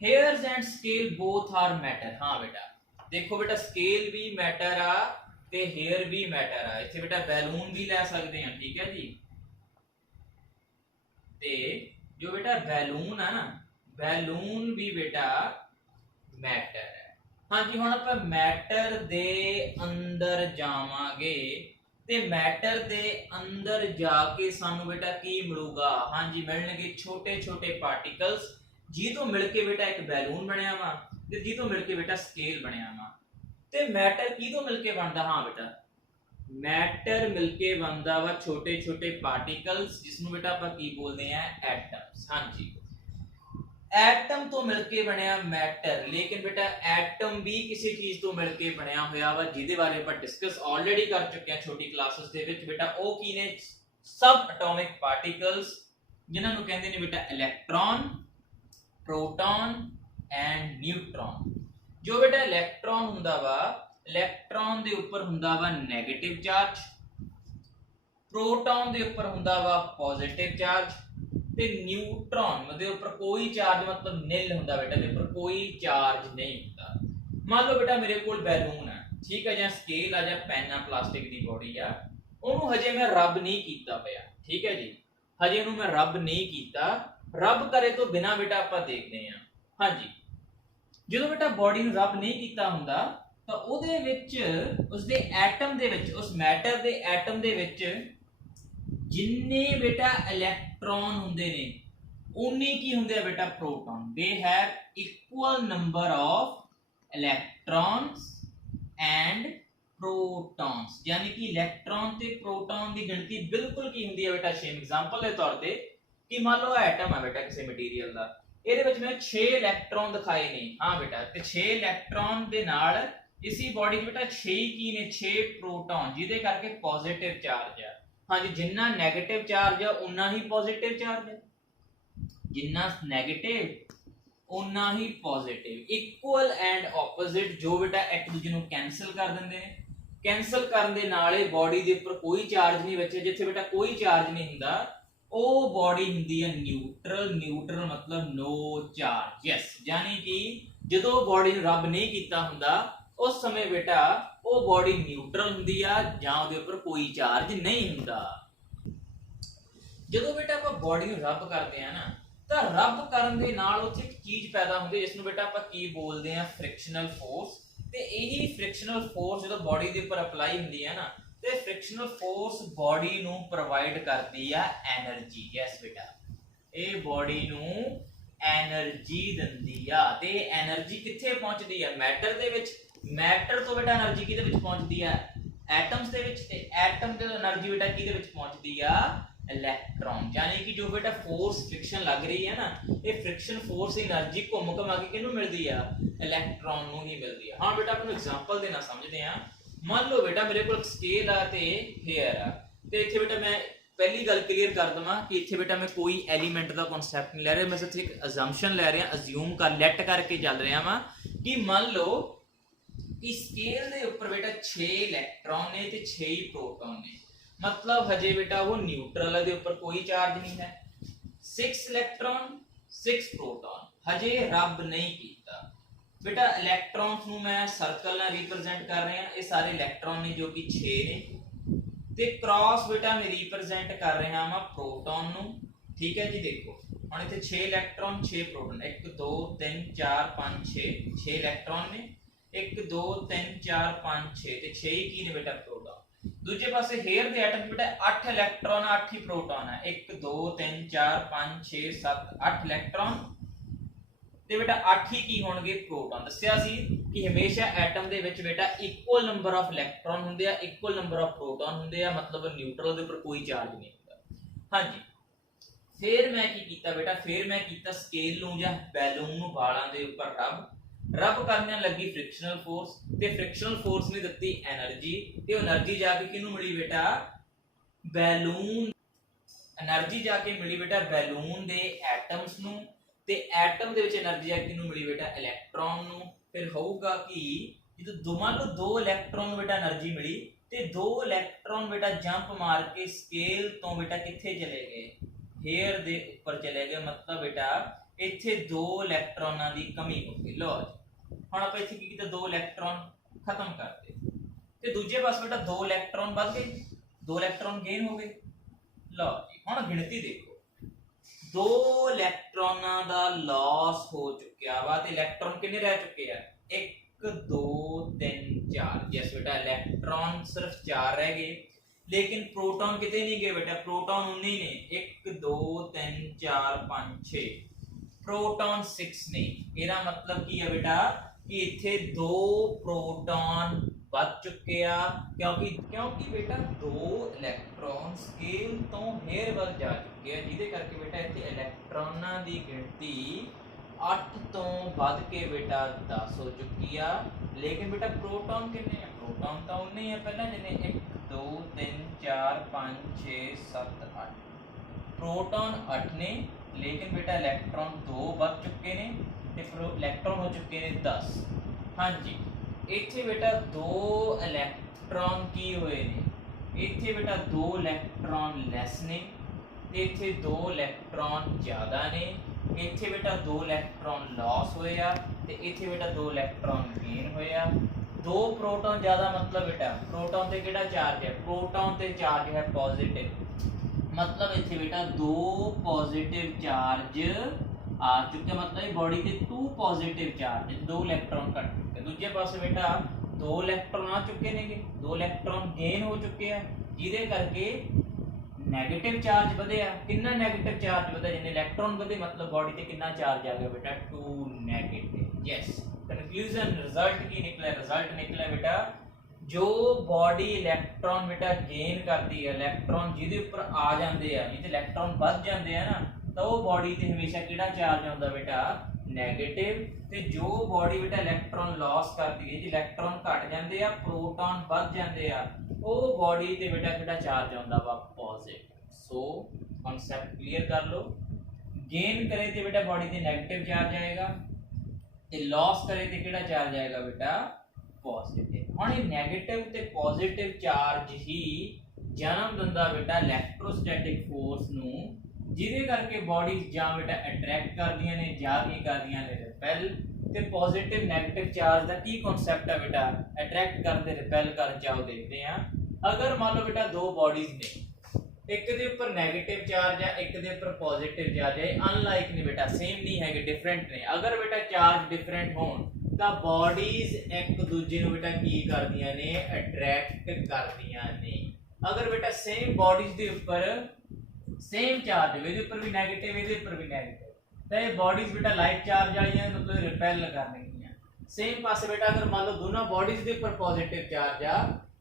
Hairs and scale both are matter. हाँ बेटा देखो बेटा स्केल भी मैटर आ ते हेयर भी मैटर आ। इत्थे बेटा बैलून भी लै सकदे हैं, ठीक है जी। ते जो बेटा बैलून है ना, बैलून भी बेटा मैटर है। हाँ जी, हुण आपां मैटर दे अंदर जावांगे ते मैटर दे अंदर जाके सानू बेटा की मिलूगा? हाँ जी, मिलणगे छोटे छोटे पार्टिकल्स जी तो मिलके बेटा एक बैलून बनिया वा ते जी तो मिलके बेटा स्केल बनिया वा। ते मैटर की तो मिलके बनदा? हाँ बेटा मैटर मिलके बनदा वा छोटे छोटे पार्टिकल्स जिसनू बेटा आपां की बोलदे हैं? एटम्स। हाँ जी, एटम तो मिलके बनया मैटर, लेकिन बेटा एटम भी किसी चीज तो मिलके बनया होया वा जिहदे बारे ਆਪਾਂ डिस्कस ऑलरेडी कर चुके हैं छोटी क्लासेस ਦੇ ਵਿੱਚ। बेटा ਉਹ ਕੀ ਨੇ? सब एटॉमिक पार्टिकल्स जिन्हां ਨੂੰ ਕਹਿੰਦੇ ਨੇ बेटा इलेक्ट्रॉन, प्रोटॉन एंड न्यूट्रॉन। जो बेटा इलेक्ट्रॉन ਹੁੰਦਾ ਵਾ, इलेक्ट्रॉन ਦੇ ਉੱਪਰ ਹੁੰਦਾ ਵਾ 네ਗੇਟਿਵ ਚਾਰਜ, प्रोटॉन ਦੇ ਉੱਪਰ ਹੁੰਦਾ ਵਾ ਪੋਜ਼ਿਟਿਵ ਚਾਰਜ ਤੇ न्यूट्रॉन ਦੇ ਉੱਪਰ ਕੋਈ ਚਾਰਜ मतलब ਨੀਲ ਹੁੰਦਾ बेटा, ਦੇ ਉੱਪਰ ਕੋਈ ਚਾਰਜ ਨਹੀਂ ਹੁੰਦਾ। ਮੰਨ ਲਓ बेटा ਮੇਰੇ ਕੋਲ ਬੈਲੂਨ ਹੈ, ਠੀਕ ਹੈ, ਜਾਂ ਸਕੇਲ ਆ ਜਾਂ ਪੈਨ ਆ, ਪਲਾਸਟਿਕ ਦੀ ਬੋਡੀ ਆ, ਉਹਨੂੰ ਹਜੇ ਮੈਂ ਰੱਬ ਨਹੀਂ ਕੀਤਾ ਪਿਆ, ਠੀਕ ਹੈ ਜੀ, ਹਜੇ ਉਹਨੂੰ ਮੈਂ ਰੱਬ ਨਹੀਂ ਕੀਤਾ। ਰੱਬ ਕਰੇ ਤੋਂ ਬਿਨਾ बेटा ਆਪਾਂ ਦੇਖਦੇ ਹਾਂ। ਹਾਂਜੀ, ਜਦੋਂ बेटा ਬੋਡੀ ਨੂੰ ਰੱਬ ਨਹੀਂ ਕੀਤਾ ਹੁੰਦਾ ਤਾਂ ਉਹਦੇ ਵਿੱਚ ਉਸਦੇ ਐਟਮ ਦੇ ਵਿੱਚ, ਉਸ ਮੈਟਰ ਦੇ ਐਟਮ ਦੇ ਵਿੱਚ जिन्ने बेटा इलेक्ट्रॉन होंदे ने उन्नी की होंदे बेटा proton. They have equal number of electrons and protons, यानी कि इलेक्ट्रॉन ते प्रोटॉन की गिनती बिल्कुल की होंदी है बेटा सेम। एग्जांपल के तौर पे कि मान लो एटम है बेटा किसी मटीरियल दा, ਇਹਦੇ ਵਿੱਚ मैं 6 इलेक्ट्रॉन दिखाए ने। हाँ बेटा, ते 6 इलेक्ट्रॉन ਦੇ ਨਾਲ इसी बॉडी ਚ बेटा 6 ਕੀ ਨੇ? 6 प्रोटॉन, ਜਿਹਦੇ ਕਰਕੇ पॉजिटिव चार्ज है। हाँ जी, जिन्ना नेगेटिव चार्ज है उन्ना ही पॉजिटिव चार्ज है, जिन्ना नेगेटिव उन्ना ही पॉजिटिव। इक्वल एंड ऑपोजिट जो बेटा एक दूजे ਨੂੰ कैंसल कर ਦਿੰਦੇ ਨੇ। कैंसल ਕਰਨ ਦੇ ਨਾਲ ਇਹ ਬੋਡੀ ਦੇ ਉੱਪਰ ਕੋਈ ਚਾਰਜ ਨਹੀਂ ਬਚਿਆ। ਜਿੱਥੇ बेटा ਕੋਈ ਚਾਰਜ ਨਹੀਂ ਹੁੰਦਾ ਉਹ ਬੋਡੀ ਹੁੰਦੀ ਹੈ ਨਿਊਟਰਲ। ਨਿਊਟਰਲ मतलब नो चार्ज। यस, यानी कि ਜਦੋਂ ਬੋਡੀ ਨੂੰ ਰੱਬ ਨਹੀਂ ਕੀਤਾ ਹੁੰਦਾ उस समय बेटा वो बॉडी न्यूट्रल हुंदी आ जां उहदे उपर कोई चार्ज नहीं हुंदा। जदों बेटा आपां बॉडी नूं रब करदे आ ना तां रब करन दे नाल उत्थे एक चीज पैदा हुंदी जिस नूं बेटा आपां की बोलदे आ? Frictional force. ते यही फ्रिक्शनल फोर्स जदों बॉडी दे उपर अप्लाई हुंदी है ना ते फ्रिक्शनल फोर्स बॉडी नूं प्रोवाइड करदी आ एनर्जी। यस बेटा, ਇਹ बॉडी नूं एनर्जी दिंदी आ ते एनर्जी कित्थे पहुंचदी है? मैटर दे विच। मैटर तो बेटा एनर्जी किहदे विच पहुंचदी है? एटम्स दे विच। ते एटम ते एनर्जी बेटा किहदे विच पहुंचदी आ? इलेक्ट्रॉन। यानी कि जो बेटा फोर्स फ्रिक्शन लग रही है ना, ये फ्रिक्शन फोर्स एनर्जी घुम घुमा के किहनूं मिलदी आ? इलेक्ट्रॉन नूं ही मिलदी आ। हां बेटा अपन एग्जांपल देना समझदे आ। मान लो बेटा मेरे कोल स्केल आ ते हेयर आ, ते इत्थे बेटा मैं पहली गल क्लीयर कर दवां कि इत्थे बेटा मैं कोई एलीमेंट का कॉन्सैप्ट नहीं लै रहा, मैं सिर्फ एक अजम्पशन लै रहा, अज्यूम कर लैट करके चल रहा वां कि मान लो कि स्केल दे ऊपर बेटा 6 इलेक्ट्रॉन ने ते 6 ही प्रोटॉन ने, मतलब हजे बेटा वो न्यूट्रल है, दे ऊपर कोई चार्ज नहीं है। 6 इलेक्ट्रॉन 6 प्रोटॉन, हजे रब नहीं कीता बेटा। इलेक्ट्रॉन्स नूं मैं सर्कल नाल रिप्रेजेंट कर रहा, ये सारे इलेक्ट्रॉन ने जो कि 6 ने, ते क्रॉस बेटा मैं रिप्रेजेंट कर रहा हाँ प्रोटॉन नूं। ठीक है जी, देखो ਹੁਣ ਇੱਥੇ 6 ਇਲੈਕਟ੍ਰੋਨ 6 ਪ੍ਰੋਟੋਨ 1 2 3 4 5 6 6 ਇਲੈਕਟ੍ਰੋਨ ਨੇ 1 2 3 4 5 6 ਤੇ 6 ਹੀ ਕੀ ਨੇ ਬੇਟਾ ਪ੍ਰੋਟੋਨ। ਦੂਜੇ ਪਾਸੇ ਹੇਅਰ ਦੇ ਐਟਮ ਬੇਟਾ 8 ਇਲੈਕਟ੍ਰੋਨ 8 ਹੀ ਪ੍ਰੋਟੋਨ ਹੈ 1 2 3 4 5 6 7 8 ਇਲੈਕਟ੍ਰੋਨ ਤੇ ਬੇਟਾ 8 ਹੀ ਕੀ ਹੋਣਗੇ ਪ੍ਰੋਟੋਨ। ਦੱਸਿਆ ਸੀ ਕਿ ਹਮੇਸ਼ਾ ਐਟਮ ਦੇ ਵਿੱਚ ਬੇਟਾ ਇਕੁਅਲ ਨੰਬਰ ਆਫ ਇਲੈਕਟ੍ਰੋਨ ਹੁੰਦੇ ਆ ਇਕੁਅਲ ਨੰਬਰ ਆਫ ਪ੍ਰੋਟੋਨ ਹੁੰਦੇ ਆ ਮਤਲਬ ਨਿਊਟਰਲ ਦੇ ਉੱਪਰ ਕੋਈ ਚਾਰਜ ਨਹੀਂ ਹੁੰਦਾ। ਹਾਂਜੀ ਫਿਰ ਮੈਂ ਕੀ ਕੀਤਾ ਬੇਟਾ ਫਿਰ ਮੈਂ ਕੀਤਾ ਸਕੇਲ ਨੂੰ ਜਾਂ ਬੈਲੂਨ ਨੂੰ ਵਾਲਾਂ ਦੇ ਉੱਪਰ ਰਬ ਕਰਨੇ ਲੱਗੀ ਫ੍ਰਿਕਸ਼ਨਲ ਫੋਰਸ ਤੇ ਫ੍ਰਿਕਸ਼ਨਲ ਫੋਰਸ ਨੇ ਦਿੱਤੀ એનર્ਜੀ ਤੇ ਉਹ એનર્ਜੀ ਜਾ ਕੇ ਕਿਹਨੂੰ ਮਿਲੀ ਬੇਟਾ ਬੈਲੂਨ એનર્ਜੀ ਜਾ ਕੇ ਮਿਲੀ ਬੇਟਾ ਬੈਲੂਨ ਦੇ ਐਟਮਸ ਨੂੰ ਤੇ ਐਟਮ ਦੇ ਵਿੱਚ એનર્ਜੀ ਜਾ ਕੇ ਕਿਹਨੂੰ ਮਿਲੀ ਬੇਟਾ ਇਲੈਕਟ੍ਰੋਨ ਨੂੰ। ਫਿਰ ਹੋਊਗਾ ਕਿ ਜਦੋਂ ਦੋਵਾਂ ਨੂੰ 2 ਇਲੈਕਟ੍ਰੋਨ ਨੂੰ ਬੇਟਾ એનર્ਜੀ ਮਿਲੀ ਤੇ 2 ਇਲੈਕਟ੍ਰੋਨ ਬੇਟਾ ਜੰਪ ਮਾਰ ਕੇ ਸਕੇਲ ਤੋਂ ਬੇਟਾ ਕਿੱਥੇ ਚਲੇ ਗਏ ਹੇਅਰ ਦੇ ਉੱਪਰ ਚਲੇ ਗਏ ਮਤਲਬ ਬੇਟਾ ਇੱਥੇ 2 ਇਲੈਕਟ੍ਰੋਨਾਂ ਦੀ ਕਮੀ ਹੋ ਗਈ। ਲੋ ਹੁਣ ਆਪਾਂ ਇੱਥੇ ਕੀ ਕੀਤਾ 2 ਇਲੈਕਟ੍ਰੋਨ ਖਤਮ ਕਰਤੇ ਤੇ ਦੂਜੇ ਪਾਸੇ ਬੇਟਾ 2 ਇਲੈਕਟ੍ਰੋਨ ਵੱਧ ਗਏ 2 ਇਲੈਕਟ੍ਰੋਨ ਗੇਨ ਹੋ ਗਏ। ਲੋ ਹੁਣ ਗਿਣਤੀ ਦੇਖੋ 2 ਇਲੈਕਟ੍ਰੋਨਾਂ ਦਾ ਲਾਸ ਹੋ ਚੁੱਕਿਆ ਵਾ ਤੇ ਇਲੈਕਟ੍ਰੋਨ ਕਿੰਨੇ ਰਹਿ ਚੁੱਕੇ ਆ 1 2 3 4 ਯੈਸ ਬੇਟਾ ਇਲੈਕਟ੍ਰੋਨ ਸਿਰਫ 4 ਰਹਿ ਗਏ लेकिन प्रोटॉन कितने नहीं गए बेटा प्रोटॉन उन्हीं ने 1 2 3 4 5 6 प्रोटॉन 6 ने ਇਹਦਾ ਮਤਲਬ ਕੀ ਹੈ ਬੇਟਾ ਕਿ ਇੱਥੇ 2 ਪ੍ਰੋਟੋਨ ਵੱਧ ਚੁੱਕੇ ਆ ਕਿਉਂਕਿ ਬੇਟਾ 2 ਇਲੈਕਟ੍ਰੋਨ ਸਕੇਲ ਤੋਂ ਹੇਅਰ ਵੱਲ ਜਾ ਚੁੱਕੇ ਆ ਜਿਹਦੇ ਕਰਕੇ ਬੇਟਾ ਇੱਥੇ ਇਲੈਕਟ੍ਰੋਨਾਂ ਦੀ ਗਿਣਤੀ 8 ਤੋਂ ਵੱਧ ਕੇ ਬੇਟਾ 10 ਹੋ ਚੁੱਕੀ ਆ। ਲੇਕਿਨ ਬੇਟਾ ਪ੍ਰੋਟੋਨ ਕਿੰਨੇ ਆ ਪ੍ਰੋਟੋਨ ਤਾਂ ਉਨੇ ਹੀ ਆ ਪਹਿਲਾਂ ਜਿਹਨੇ 1 2 3 4 5 6 7 8 प्रोटॉन 8 ने लेकिन बेटा इलेक्ट्रॉन 2 ਵੱਧ ਚੁੱਕੇ ਨੇ ਤੇ ਇਲੈਕਟ੍ਰੋਨ ਹੋ ਚੁੱਕੇ ਨੇ 10। ਹਾਂਜੀ ਇੱਥੇ ਬੇਟਾ 2 ਇਲੈਕਟ੍ਰੋਨ ਕੀ ਹੋਏ ਨੇ ਇੱਥੇ ਬੇਟਾ 2 ਇਲੈਕਟ੍ਰੋਨ ਲੈਸ ਨੇ ਤੇ ਇੱਥੇ 2 ਇਲੈਕਟ੍ਰੋਨ ਜ਼ਿਆਦਾ ਨੇ ਇੱਥੇ ਬੇਟਾ 2 ਇਲੈਕਟ੍ਰੋਨ ਲਾਸ ਹੋਏ ਆ ਤੇ ਇੱਥੇ ਬੇਟਾ 2 ਇਲੈਕਟ੍ਰੋਨ ਗੇਨ ਹੋਏ ਆ। 2 प्रोटॉन ज्यादा मतलब बेटा प्रोटॉन ਤੇ ਕਿਹੜਾ ਚਾਰਜ ਹੈ प्रोटॉन ਤੇ ਚਾਰਜ ਹੈ ਪੋਜ਼ਿਟਿਵ मतलब ਇੱਥੇ बेटा 2 ਪੋਜ਼ਿਟਿਵ ਚਾਰਜ ਆ ਚੁੱਕੇ मतलब ਇਹ ਬੋਡੀ ਤੇ 2 ਪੋਜ਼ਿਟਿਵ ਚਾਰਜ 2 ਇਲੈਕਟ੍ਰੋਨ ਕੱਟ ਚੁੱਕੇ। ਦੂਜੇ ਪਾਸੇ बेटा 2 ਇਲੈਕਟ੍ਰੋਨ ਆ ਚੁੱਕੇ ਨੇਗੇ 2 ਇਲੈਕਟ੍ਰੋਨ ਗੇਨ ਹੋ ਚੁੱਕੇ ਆ ਜਿਹਦੇ ਕਰਕੇ ਨੈਗੇਟਿਵ ਚਾਰਜ ਵਧਿਆ। ਕਿੰਨਾ ਨੈਗੇਟਿਵ ਚਾਰਜ ਵਧਿਆ ਜਿੰਨੇ ਇਲੈਕਟ੍ਰੋਨ ਵਧੇ मतलब ਬੋਡੀ ਤੇ ਕਿੰਨਾ ਚਾਰਜ ਆ ਗਿਆ बेटा 2 नेगेटिव। यस कंक्लूजन रिजल्ट की निकला रिजल्ट निकला बेटा जो बॉडी इलेक्ट्रॉन बेटा गेन करती है इलेक्ट्रॉन जिहदे ऊपर आ जाते हैं जिहदे इलेक्ट्रॉन बढ़ जाते हैं ना तो वो बॉडी ते हमेशा किहड़ा चार्ज आउंदा बेटा नेगेटिव ते जो बॉडी बेटा इलेक्ट्रॉन लॉस करती है जी इलेक्ट्रॉन घट जाते हैं प्रोटॉन बढ़ जाते हैं वो बॉडी ते बेटा किहड़ा चार्ज आउंदा वा पॉजिटिव। सो कॉन्सेप्ट क्लियर कर लो गेन करे ते बेटा बॉडी ते नेगेटिव चार्ज आएगा ਤੇ ਲਾਸ ਕਰੇ ਤੇ ਕਿਹੜਾ ਚਾਰਜ ਆਏਗਾ ਬੇਟਾ ਪੋਜ਼ਿਟਿਵ। ਹੁਣ ਇਹ 네ਗੇਟਿਵ ਤੇ ਪੋਜ਼ਿਟਿਵ ਚਾਰਜ ਹੀ ਜਨਮ ਦਿੰਦਾ ਬੇਟਾ ਇਲੈਕਟ੍ਰੋਸਟੈਟਿਕ ਫੋਰਸ ਨੂੰ ਜਿਹਦੇ ਕਰਕੇ ਬਾਡੀਜ਼ ਜਾਂ ਬੇਟਾ ਅਟਰੈਕਟ ਕਰਦੀਆਂ ਨੇ ਜਾਂ ਕੀ ਕਰਦੀਆਂ ਨੇ ਰਿਪੈਲ। ਤੇ ਪੋਜ਼ਿਟਿਵ 네ਗੇਟਿਵ ਚਾਰਜ ਦਾ ਕੀ ਕਨਸੈਪਟ ਹੈ ਬੇਟਾ ਅਟਰੈਕਟ ਕਰਦੇ ਰਿਪੈਲ ਕਰਨ ਚਾਹੋ ਦੇਖਦੇ ਆ। ਅਗਰ ਮੰਨ ਲਓ ਬੇਟਾ ਦੋ ਬਾਡੀਜ਼ ਨੇ एक दे ऊपर नेगेटिव चार्ज है एक दे ऊपर पॉजिटिव चार्ज है अनलाइक नहीं बेटा सेम नहीं है डिफरेंट ने। अगर बेटा चार्ज डिफरेंट होन तो बॉडीज एक दूजे ਨੂੰ बेटा की करदियां ने अट्रैक्ट करदियां ने। अगर बेटा सेम बॉडीज दे ऊपर सेम चार्ज है ਇਹਦੇ ਉੱਪਰ ਵੀ नेगेटिव ਇਹਦੇ ਉੱਪਰ ਵੀ नेगेटिव तो ये बॉडीज बेटा लाइक चार्ज वाली मतलब रिपेल करनेगियां। सेम पासे बेटा अगर मान लो दोनों बॉडीज दे ऊपर पॉजिटिव चार्ज आ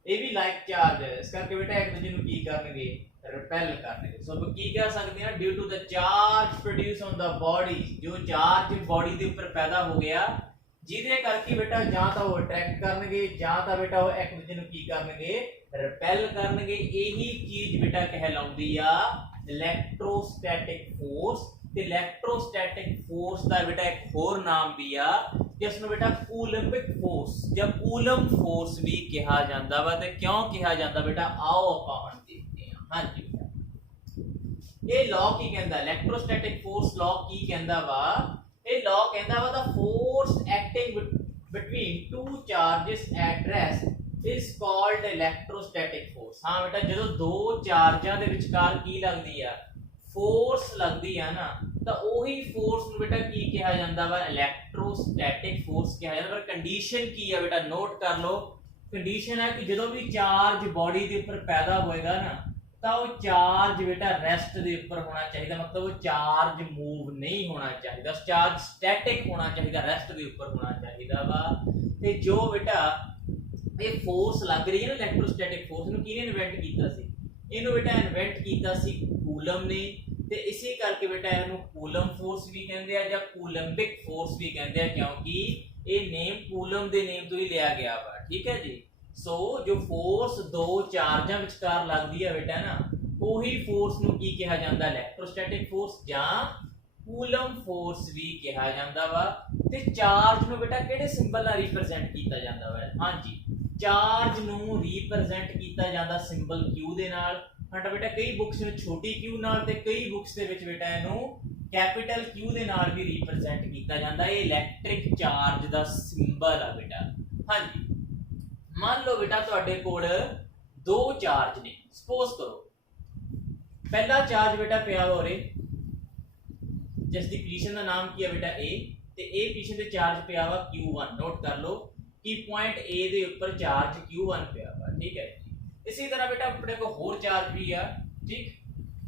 ये भी लाइक चार्ज है इस करके बेटा एक दूजे ਨੂੰ की करनगे रिपेल करने। सो so, की कह सकते हैं due to the charge produce on the body जो चार्ज बॉडी के ऊपर पैदा हो गया जिहदे करके बेटा जां तां वो अट्रैक्ट करनगे जां तां बेटा वो एक दूजे ਨੂੰ की करनगे रिपेल करनगे। यही चीज बेटा कहलाउंदी आ इलेक्ट्रोस्टैटिक फोर्स। ते इलेक्ट्रोस्टैटिक फोर्स दा बेटा एक होर नाम भी आ जिस ਨੂੰ बेटा कूलम्बिक फोर्स या कूलम फोर्स भी कहा जांदा वा। ते क्यों कहा जांदा बेटा आओ आपां हुण हाँ जी ये लॉ की कहंदा इलेक्ट्रोस्टैटिक फोर्स लॉ की कहंदा वा ये लॉ कहंदा वा the force acting between two charges at rest is called electrostatic force. हाँ बेटा जो दो चार्जां दे विचकार की लगदी आ फोर्स लगती है ना तो ਉਹੀ फोर्स ਨੂੰ बेटा की कहा ਜਾਂਦਾ ਵਾ इलैक्ट्रोस्टैटिक फोर्स कहा ਜਾਂਦਾ। पर कंडीशन की है बेटा नोट कर लो, कंडीशन है कि ਜਦੋਂ भी चार्ज बॉडी ਦੇ ਉੱਪਰ ਪੈਦਾ ਹੋਏਗਾ ਨਾ ਤਾਂ ਉਹ ਚਾਰਜ बेटा ਰੈਸਟ ਦੇ ਉੱਪਰ ਹੋਣਾ ਚਾਹੀਦਾ, मतलब ਉਹ ਚਾਰਜ मूव ਨਹੀਂ ਹੋਣਾ ਚਾਹੀਦਾ, ਚਾਰਜ ਸਟੈਟਿਕ ਹੋਣਾ ਚਾਹੀਦਾ, ਰੈਸਟ ਦੇ ਉੱਪਰ ਹੋਣਾ ਚਾਹੀਦਾ ਵਾ। ਤੇ ਜੋ बेटा ਇਹ ਫੋਰਸ ਲੱਗ ਰਹੀ ਹੈ ਨਾ ਇਲੈਕਟ੍ਰੋਸਟੈਟਿਕ ਫੋਰਸ ਨੂੰ ਕਿਹਨੇ ਇਨਵੈਂਟ ਕੀਤਾ ਸੀ? ਇਹਨੂੰ बेटा ਇਨਵੈਂਟ ਕੀਤਾ ਸੀ ਕੂਲਮ ਨੇ। ਤੇ ਇਸੇ ਕਰਕੇ बेटा ਇਹਨੂੰ ਕੂਲਮ ਫੋਰਸ ਵੀ ਕਹਿੰਦੇ ਆ ਜਾਂ ਕੂਲੰਬਿਕ ਫੋਰਸ ਵੀ ਕਹਿੰਦੇ ਆ, ਕਿਉਂਕਿ ਇਹ ਨੇਮ ਕੂਲਮ ਦੇ ਨੇਮ ਤੋਂ ਹੀ ਲਿਆ ਗਿਆ ਵਾ। ਠੀਕ ਹੈ ਜੀ। ਸੋ ਜੋ ਫੋਰਸ ਦੋ ਚਾਰਜਾਂ ਵਿਚਕਾਰ ਲੱਗਦੀ ਹੈ बेटा ਨਾ ਉਹੀ ਫੋਰਸ ਨੂੰ ਕੀ ਕਿਹਾ ਜਾਂਦਾ? ਇਲੈਕਟ੍ਰੋਸਟੈਟਿਕ ਫੋਰਸ ਜਾਂ ਕੂਲਮ ਫੋਰਸ ਵੀ ਕਿਹਾ ਜਾਂਦਾ ਵਾ। ਤੇ ਚਾਰਜ ਨੂੰ बेटा ਕਿਹੜੇ ਸਿੰਬਲ ਨਾਲ ਰਿਪਰੈਜ਼ੈਂਟ ਕੀਤਾ ਜਾਂਦਾ ਵਾ? ਹਾਂਜੀ, ਚਾਰਜ ਨੂੰ ਰਿਪਰੈਜ਼ੈਂਟ ਕੀਤਾ ਜਾਂਦਾ ਸਿੰਬਲ Q ਦੇ ਨਾਲ। ਹਟਾ बेटा ਕਈ ਬੁੱਕਸ ਵਿੱਚ ਛੋਟੀ Q ਨਾਲ ਤੇ ਕਈ ਬੁੱਕਸ ਦੇ ਵਿੱਚ बेटा ਇਹਨੂੰ ਕੈਪੀਟਲ Q ਦੇ ਨਾਲ ਵੀ ਰਿਪਰੈਜ਼ੈਂਟ ਕੀਤਾ ਜਾਂਦਾ। ਇਹ ਇਲੈਕਟ੍ਰਿਕ ਚਾਰਜ ਦਾ ਸਿੰਬਲ ਆ बेटा। ਹਾਂਜੀ, मान लो बेटा ਤੁਹਾਡੇ ਕੋਲ ਦੋ ਚਾਰਜ ਨੇ। ਸਪੋਜ਼ ਕਰੋ ਪਹਿਲਾ ਚਾਰਜ बेटा ਪਿਆ ਹੋ ਰੇ, ਜਿਸ ਦੀ ਪੋਜੀਸ਼ਨ ਦਾ ਨਾਮ ਕੀ ਹੈ बेटा A, ਤੇ A ਪੋਜੀਸ਼ਨ ਤੇ ਚਾਰਜ ਪਿਆ ਵਾ Q1। ਨੋਟ ਕਰ ਲਓ ਕਿ ਪੁਆਇੰਟ A ਦੇ ਉੱਪਰ ਚਾਰਜ Q1 ਪਿਆ ਵਾ। ਠੀਕ ਹੈ। ਇਸੇ ਤਰ੍ਹਾਂ बेटा ਆਪਣੇ ਕੋਲ ਹੋਰ ਚਾਰਜ ਵੀ ਆ। ਠੀਕ,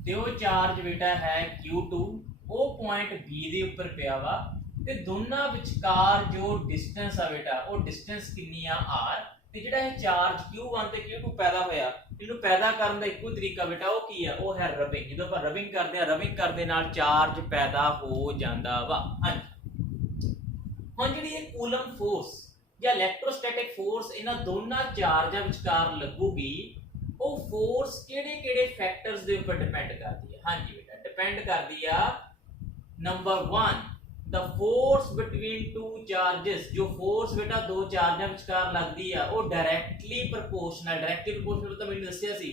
ਤੇ ਉਹ ਚਾਰਜ बेटा ਹੈ Q2, ਉਹ ਪੁਆਇੰਟ B ਦੇ ਉੱਪਰ ਪਿਆ ਵਾ। ਤੇ ਦੋਨਾਂ ਵਿਚਕਾਰ ਜੋ ਡਿਸਟੈਂਸ ਆ बेटा ਉਹ ਡਿਸਟੈਂਸ ਕਿੰਨੀ ਆ R। ਤੇ ਜਿਹੜਾ ਇਹ ਚਾਰਜ Q1 ਤੇ Q2 ਪੈਦਾ ਹੋਇਆ, ਇਹਨੂੰ ਪੈਦਾ ਕਰਨ ਦਾ ਇੱਕੋ ਤਰੀਕਾ बेटा ਉਹ ਕੀ ਆ? ਉਹ ਹੈ ਰਬਿੰਗ। ਜਦੋਂ ਆਪਾਂ ਰਬਿੰਗ ਕਰਦੇ ਆ, ਰਬਿੰਗ ਕਰਦੇ ਨਾਲ ਚਾਰਜ ਪੈਦਾ ਹੋ ਜਾਂਦਾ ਵਾ। ਹਾਂਜੀ, ਹੁਣ ਜਿਹੜੀ ਇਹ ਕੂਲਮ ਫੋਰਸ ਜਾਂ ਇਲੈਕਟ੍ਰੋਸਟੈਟਿਕ ਫੋਰਸ ਇਹਨਾਂ ਦੋਨਾਂ ਚਾਰਜਾਂ ਵਿਚਕਾਰ ਲੱਗੂਗੀ, ਉਹ ਫੋਰਸ ਕਿਹੜੇ-ਕਿਹੜੇ ਫੈਕਟਰਸ ਦੇ ਉੱਪਰ ਡਿਪੈਂਡ ਕਰਦੀ ਹੈ? ਹਾਂਜੀ बेटा ਡਿਪੈਂਡ ਕਰਦੀ ਆ number 1 the force between two charges। जो force बेटा दो चार्जां विचकार लगदी आ ਉਹ डायरेक्टली प्रोपोर्शनल। डायरेक्टली प्रोपोर्शनल ਤਾਂ ਮੈਨੂੰ ਦੱਸਿਆ ਸੀ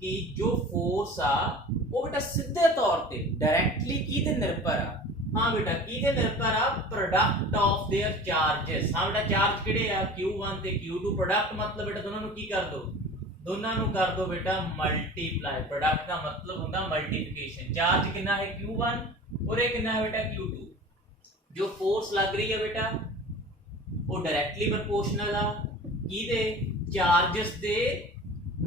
ਕਿ ਜੋ ਫੋਰਸ ਆ ਉਹ बेटा ਸਿੱਧੇ ਤੌਰ ਤੇ डायरेक्टली ਕੀ ਤੇ ਨਿਰਭਰ ਆ? ਹਾਂ बेटा ਕੀ ਤੇ ਨਿਰਭਰ ਆ? Product of there charges. ਹਾਂ बेटा ਚਾਰਜ ਕਿਹੜੇ ਆ? Q1 ਤੇ Q2। ਪ੍ਰੋਡਕਟ ਮਤਲਬ बेटा ਦੋਨਾਂ ਨੂੰ ਕੀ ਕਰ ਦੋ? ਦੋਨਾਂ ਨੂੰ ਕਰ ਦੋ बेटा ਮਲਟੀਪਲਾਈ। ਪ੍ਰੋਡਕਟ ਦਾ ਮਤਲਬ ਹੁੰਦਾ ਮਲਟੀਪਲੀਕੇਸ਼ਨ। ਚਾਰਜ ਕਿੰਨਾ ਹੈ? Q1 और एक कितना है बेटा Q2। जो फोर्स लग रही है बेटा वो डायरेक्टली प्रोपोर्शनल आ की दे चार्जेस दे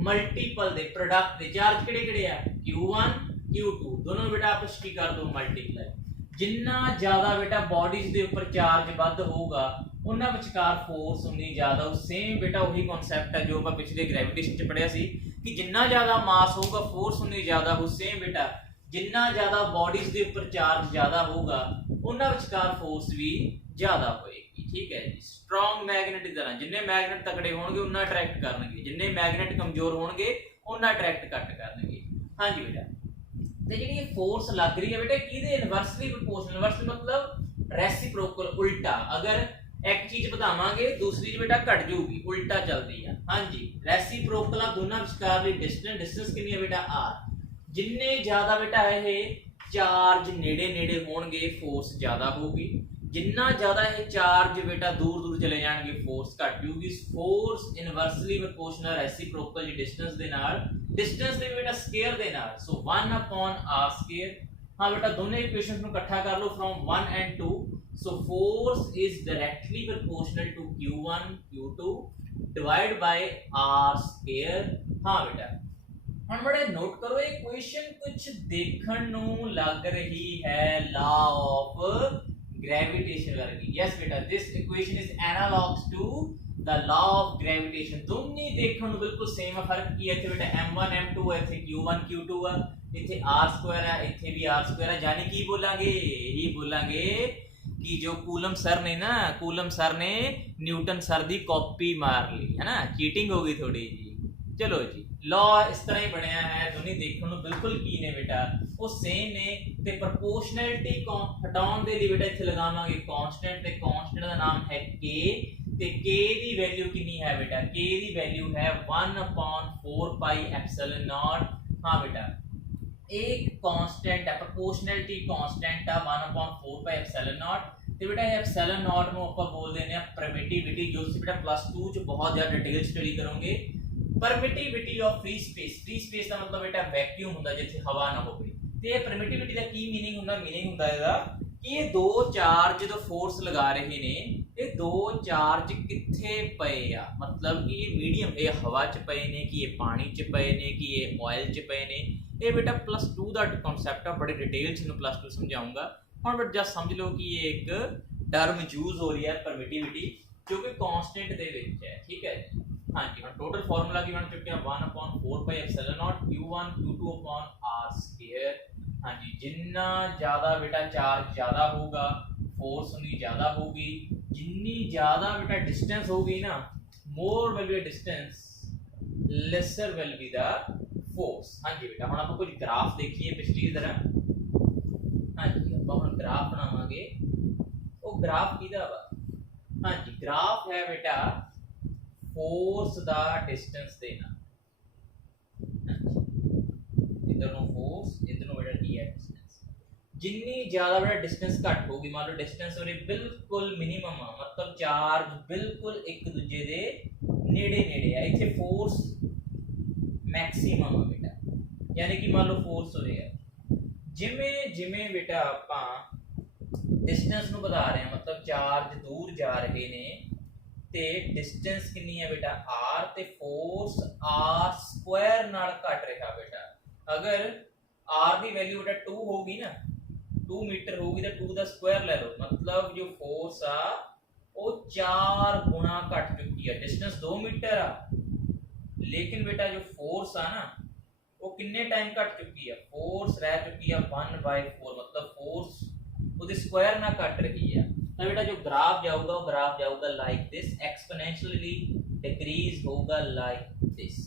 मल्टीपल दे प्रोडक्ट दे। चार्ज किहड़े-किहड़े आ? Q1 Q2 दोनों बेटा आपस की कर दो मल्टीप्लाई। जिन्ना ज्यादा बेटा बॉडीज दे ऊपर चार्ज ਵੱਧ होगा ਉਹਨਾਂ ਵਿਚਕਾਰ ਫੋਰਸ ਉਨੀ ਜ਼ਿਆਦਾ। ਉਹ ਸੇਮ बेटा ਉਹੀ ਕਨਸੈਪਟ ਹੈ ਜੋ ਆਪਾਂ ਪਿਛਲੇ ਗ੍ਰੈਵਿਟੇਸ਼ਨ ਚ ਪੜਿਆ ਸੀ ਕਿ ਜਿੰਨਾ ਜ਼ਿਆਦਾ ਮਾਸ ਹੋਊਗਾ ਫੋਰਸ ਉਨੀ ਜ਼ਿਆਦਾ ਹੋ। ਸੇਮ बेटा जिन्ना ज्यादा बॉडीज के ऊपर चार्ज ज्यादा होगा उन्ना विचकार फोर्स भी ज्यादा होएगी। ठीक है जी। स्ट्रॉन्ग मैग्नेट की तरह जिन्ने मैग्नेट तगड़े होंगे उन्ना अट्रैक्ट करनगे, जिन्ने मैग्नेट कमजोर होंगे उन्ना अट्रैक्ट घट करनगे। हाँ जी बेटा, ते जिहड़ी फोर्स लग रही है बेटा किहदे इनवर्सली प्रोपोर्शनल। इनवर्स मतलब रेसिप्रोकल, उल्टा। अगर एक चीज बढ़ावांगे दूसरी चीज बेटा घट जाऊगी, उल्टा चलती है। हाँ जी, रेसिप्रोकल दोनों विचकारली डिस्टेंस। डिस्टेंस कितनी है बेटा? R। जिन्ने ज्यादा बेटा ये चार्ज नेड़े नेड़े होणगे फोर्स ज्यादा होगी, जिन्ना ज्यादा ये चार्ज बेटा दूर दूर चले जाएंगे फोर्स घट जाऊगी। फोर्स इनवर्सली प्रोपोर्शनल रेसिप्रोकल जी डिस्टेंस दे नाल, डिस्टेंस दे बेटा स्केयर दे नाल। So 1/r square. हाँ बेटा दोनों इक्वेशंस नु इकट्ठा कर लो from 1 and 2। So force is directly proportional to Q1 Q2 divide by r square. हाँ बेटा हम बड़े नोट करो ये क्वेश्चन कुछ देखण नू लग रही है लॉ ऑफ ग्रेविटेशन वर्गी। यस बेटा this equation is analogous to the law of gravitation. दोनों देखण नू बिल्कुल सेम है। फर्क की है इथे बेटा m1 m2 है, इथे q1 q2 है, इथे r² है, इथे भी r² है। यानी की बोलांगे? यही बोलांगे कि जो कूलम सर ने ना, कूलम सर ने न्यूटन सर दी कॉपी मार ली है ना, चीटिंग हो गई थोड़ी जी। चलो जी, लॉ इस तरह ही बनया है। दोनों देखने को बिल्कुल की ने बेटा वो सेम ने। ते प्रोपोर्शनैलिटी हटाउण दे लई बेटा इत्थे लगावांगे कांस्टेंट। ते कांस्टेंट दा नाम है k। ते k दी वैल्यू कितनी है बेटा? k दी वैल्यू है 1/4 पाई एप्सिलॉन नॉट। हाँ बेटा एक कांस्टेंट है, प्रोपोर्शनैलिटी कांस्टेंट है 1/4 पाई एप्सिलॉन नॉट। ते बेटा ये एप्सिलॉन नॉट नु आपां बोल देने आ परमिटिविटी, जो तुसीं बेटा +2 च बहुत ज्यादा डिटेल स्टडी करोगे। परमिटिविटी ऑफ फ्री स्पेस का मतलब बेटा वैक्यूम हुंदा जिथे हवा ना होवे ते परमिटिविटी का की मीनिंग हुंदा ਇਹਦਾ कि ये दो चार्ज जो फोर्स लगा रहे ने ये दो चार्ज किथे पए आ मतलब कि ये मीडियम ये हवा च पए ने कि ये पानी च पए ने कि ये ऑयल च पए ने ये बेटा +2 का कॉन्सैप्ट है बड़े डिटेल च +2 समझाऊंगा हुण बट जस्ट समझ लो कि ये एक टर्म यूज हो रही है परमिटिविटी जो कि कांस्टेंट दे विच है ठीक है हाँ जी हम टोटल फार्मूला की बन चुके हैं 1/4 pi epsilon not q1 q2 upon r square हाँ जी जिन्ना ज्यादा बेटा चार्ज ज्यादा होगा फोर्स उतनी ज्यादा होगी जिन्नी ज्यादा बेटा डिस्टेंस होगी ना more will be distance laser will be the force हाँ जी बेटा हम आप कुछ ग्राफ देखिए पिछली की तरह हाँ जी हम ग्राफ बनावांगे वो ग्राफ किदा वा हाँ जी ग्राफ है बेटा फोर्स दा डिस्टेंस देना इधर नो फोर्स इधर नो बेटा डी है डिस्टेंस जितनी ज्यादा बेटा डिस्टेंस घट होगी मान लो डिस्टेंस और बिल्कुल मिनिमम आ मतलब चार्ज बिल्कुल एक दूजे दे नेड़े नेड़े है इथे फोर्स मैक्सिमम है बेटा यानी कि मान लो फोर्स हो रहा है जिमें जिमें बेटा आपां डिस्टेंस नु बढ़ा रहे हैं मतलब चार्ज दूर जा रहे ने ते डिस्टेंस कितनी है बेटा r ते फोर्स r स्क्वायर नाल घट रहा बेटा अगर r की वैल्यू बेटा 2 होगी ना 2 मीटर होगी तो 2 का स्क्वायर ले लो मतलब जो फोर्स आ वो 4 गुना घट चुकी है डिस्टेंस 2 मीटर आ लेकिन बेटा जो फोर्स आ ना वो कितने टाइम घट चुकी है फोर्स रह चुकी है 1/4 मतलब फोर्स उसके स्क्वायर ना घट रही है तो बेटा जो ग्राफ जाऊगा वो ग्राफ जाऊगा लाइक दिस एक्सपोनेंशियली डिक्रीज होगा लाइक दिस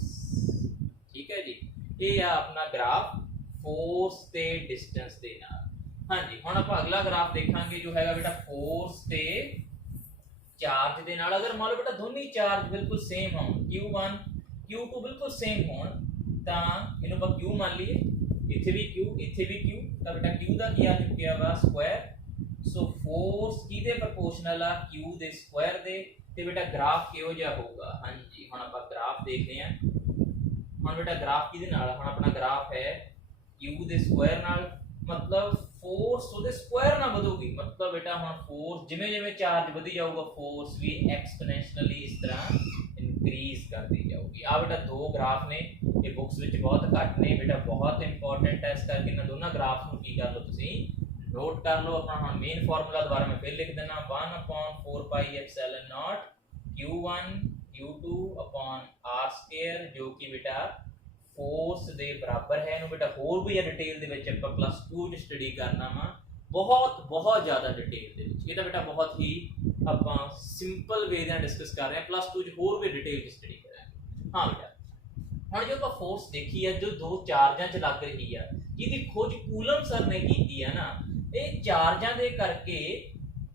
ठीक है जी ये है अपना ग्राफ फोर्स ते डिस्टेंस दे नाल हां जी हुण आप अगला ग्राफ देखांगे जो हैगा बेटा फोर्स ते चार्ज दे नाल अगर मान लो बेटा दोनों चार्ज बिल्कुल सेम हों q1 q2 बिल्कुल सेम हों तां इनु ਆਪਾਂ q मान लिए इथे भी q तां बेटा q दा की आ चुकिया वा स्क्वायर सो फोर्स किदे प्रोपोर्शनल आ q दे स्क्वायर दे ते बेटा ग्राफ किहो जिहा होगा हां जी हुण ਆਪਾਂ ग्राफ देखते हैं हुण बेटा ग्राफ किदे नाल हुण अपना ग्राफ है q दे स्क्वायर नाल मतलब फोर्स ਉਹਦੇ स्क्वायर ना ਵਧੂਗੀ मतलब बेटा हुण फोर्स जिवें जिवें चार्ज ਵਧੀ जाऊगा फोर्स भी एक्सपोनेंशियली इस तरह इंक्रीज करती जाऊगी आ बेटा दो ग्राफ ने ये बुक्स विच बहुत घट ने बेटा बहुत इंपॉर्टेंट है इस करके इन्हां दोनों ग्राफ ਨੂੰ ਕੀ ਕਰ ਲਓ ਤੁਸੀਂ नोट कर लो अपना हाँ मेन फार्मूला दोबारा मैं फिर लिख देना 1/4 pi epsilon not q1 q2 upon r square जो कि बेटा फोर्स दे बराबर है नु बेटा होर भी डिटेल दे विच ਆਪਾਂ +2 ਚ स्टडी करना वा बहुत ज्यादा डिटेल दे विच ये तो बेटा बहुत ही ਆਪਾਂ सिंपल वे ਨਾਲ डिस्कस कर रहे हैं +2 ਚ होर भी डिटेल ਚ स्टडी करेंगे हां बेटा ਹੁਣ जो ਆਪਾਂ फोर्स देखी है जो दो चार्जां च लग रही है जिहदी खोज कूलम सर ने की है ना ये चार्जां दे करके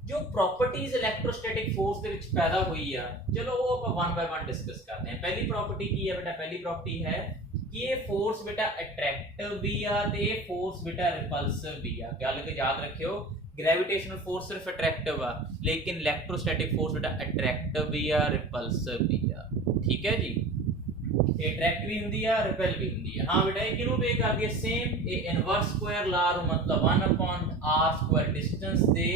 जो प्रॉपर्टीज इलेक्ट्रोस्टैटिक फोर्स दे विच पैदा हुई है चलो वो आप वन बाय वन डिस्कस करते हैं पहली प्रॉपर्टी की है बेटा पहली प्रॉपर्टी है कि ये फोर्स बेटा अट्रैक्टिव भी है ते ये फोर्स बेटा रिपल्सिव भी है गल के याद रखियो ग्रेविटेशनल फोर्स सिर्फ अट्रैक्टिव है लेकिन इलेक्ट्रोस्टैटिक फोर्स बेटा अट्रैक्टिव भी है रिपल्सिव भी है ठीक है जी अट्रैक्ट भी हुंदी है रिपेल भी हुंदी है हां बेटा ये किनु पे करदी है सेम ये इनवर्स स्क्वायर ला रो मतलब 1/r स्क्वायर डिस्टेंस दे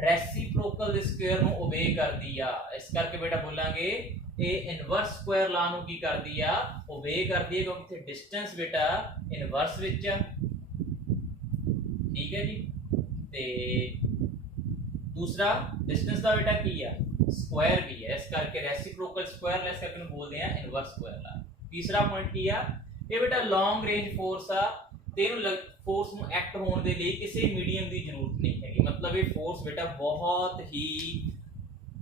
रेसिप्रोकल दे स्क्वायर नु ओबे करदी है इस करके बेटा बोलांगे ये इनवर्स स्क्वायर ला नु की करदी है ओबे करदी है क्योंकि डिस्टेंस बेटा इनवर्स विच ठीक है जी ते दूसरा डिस्टेंस दा बेटा की है स्क्वायर भी है इस करके रेसिप्रोकल स्क्वायर लेस करके बोलते हैं इनवर्स स्क्वायर ला तीसरा पॉइंट की है ये बेटा लॉन्ग रेंज फोर्स आ तेनु फोर्स ਨੂੰ ਐਕਟ ਹੋਣ ਦੇ ਲਈ ਕਿਸੇ ਮੀਡੀਅਮ ਦੀ ਜ਼ਰੂਰਤ ਨਹੀਂ ਹੈਗੀ मतलब ये फोर्स बेटा बहुत ही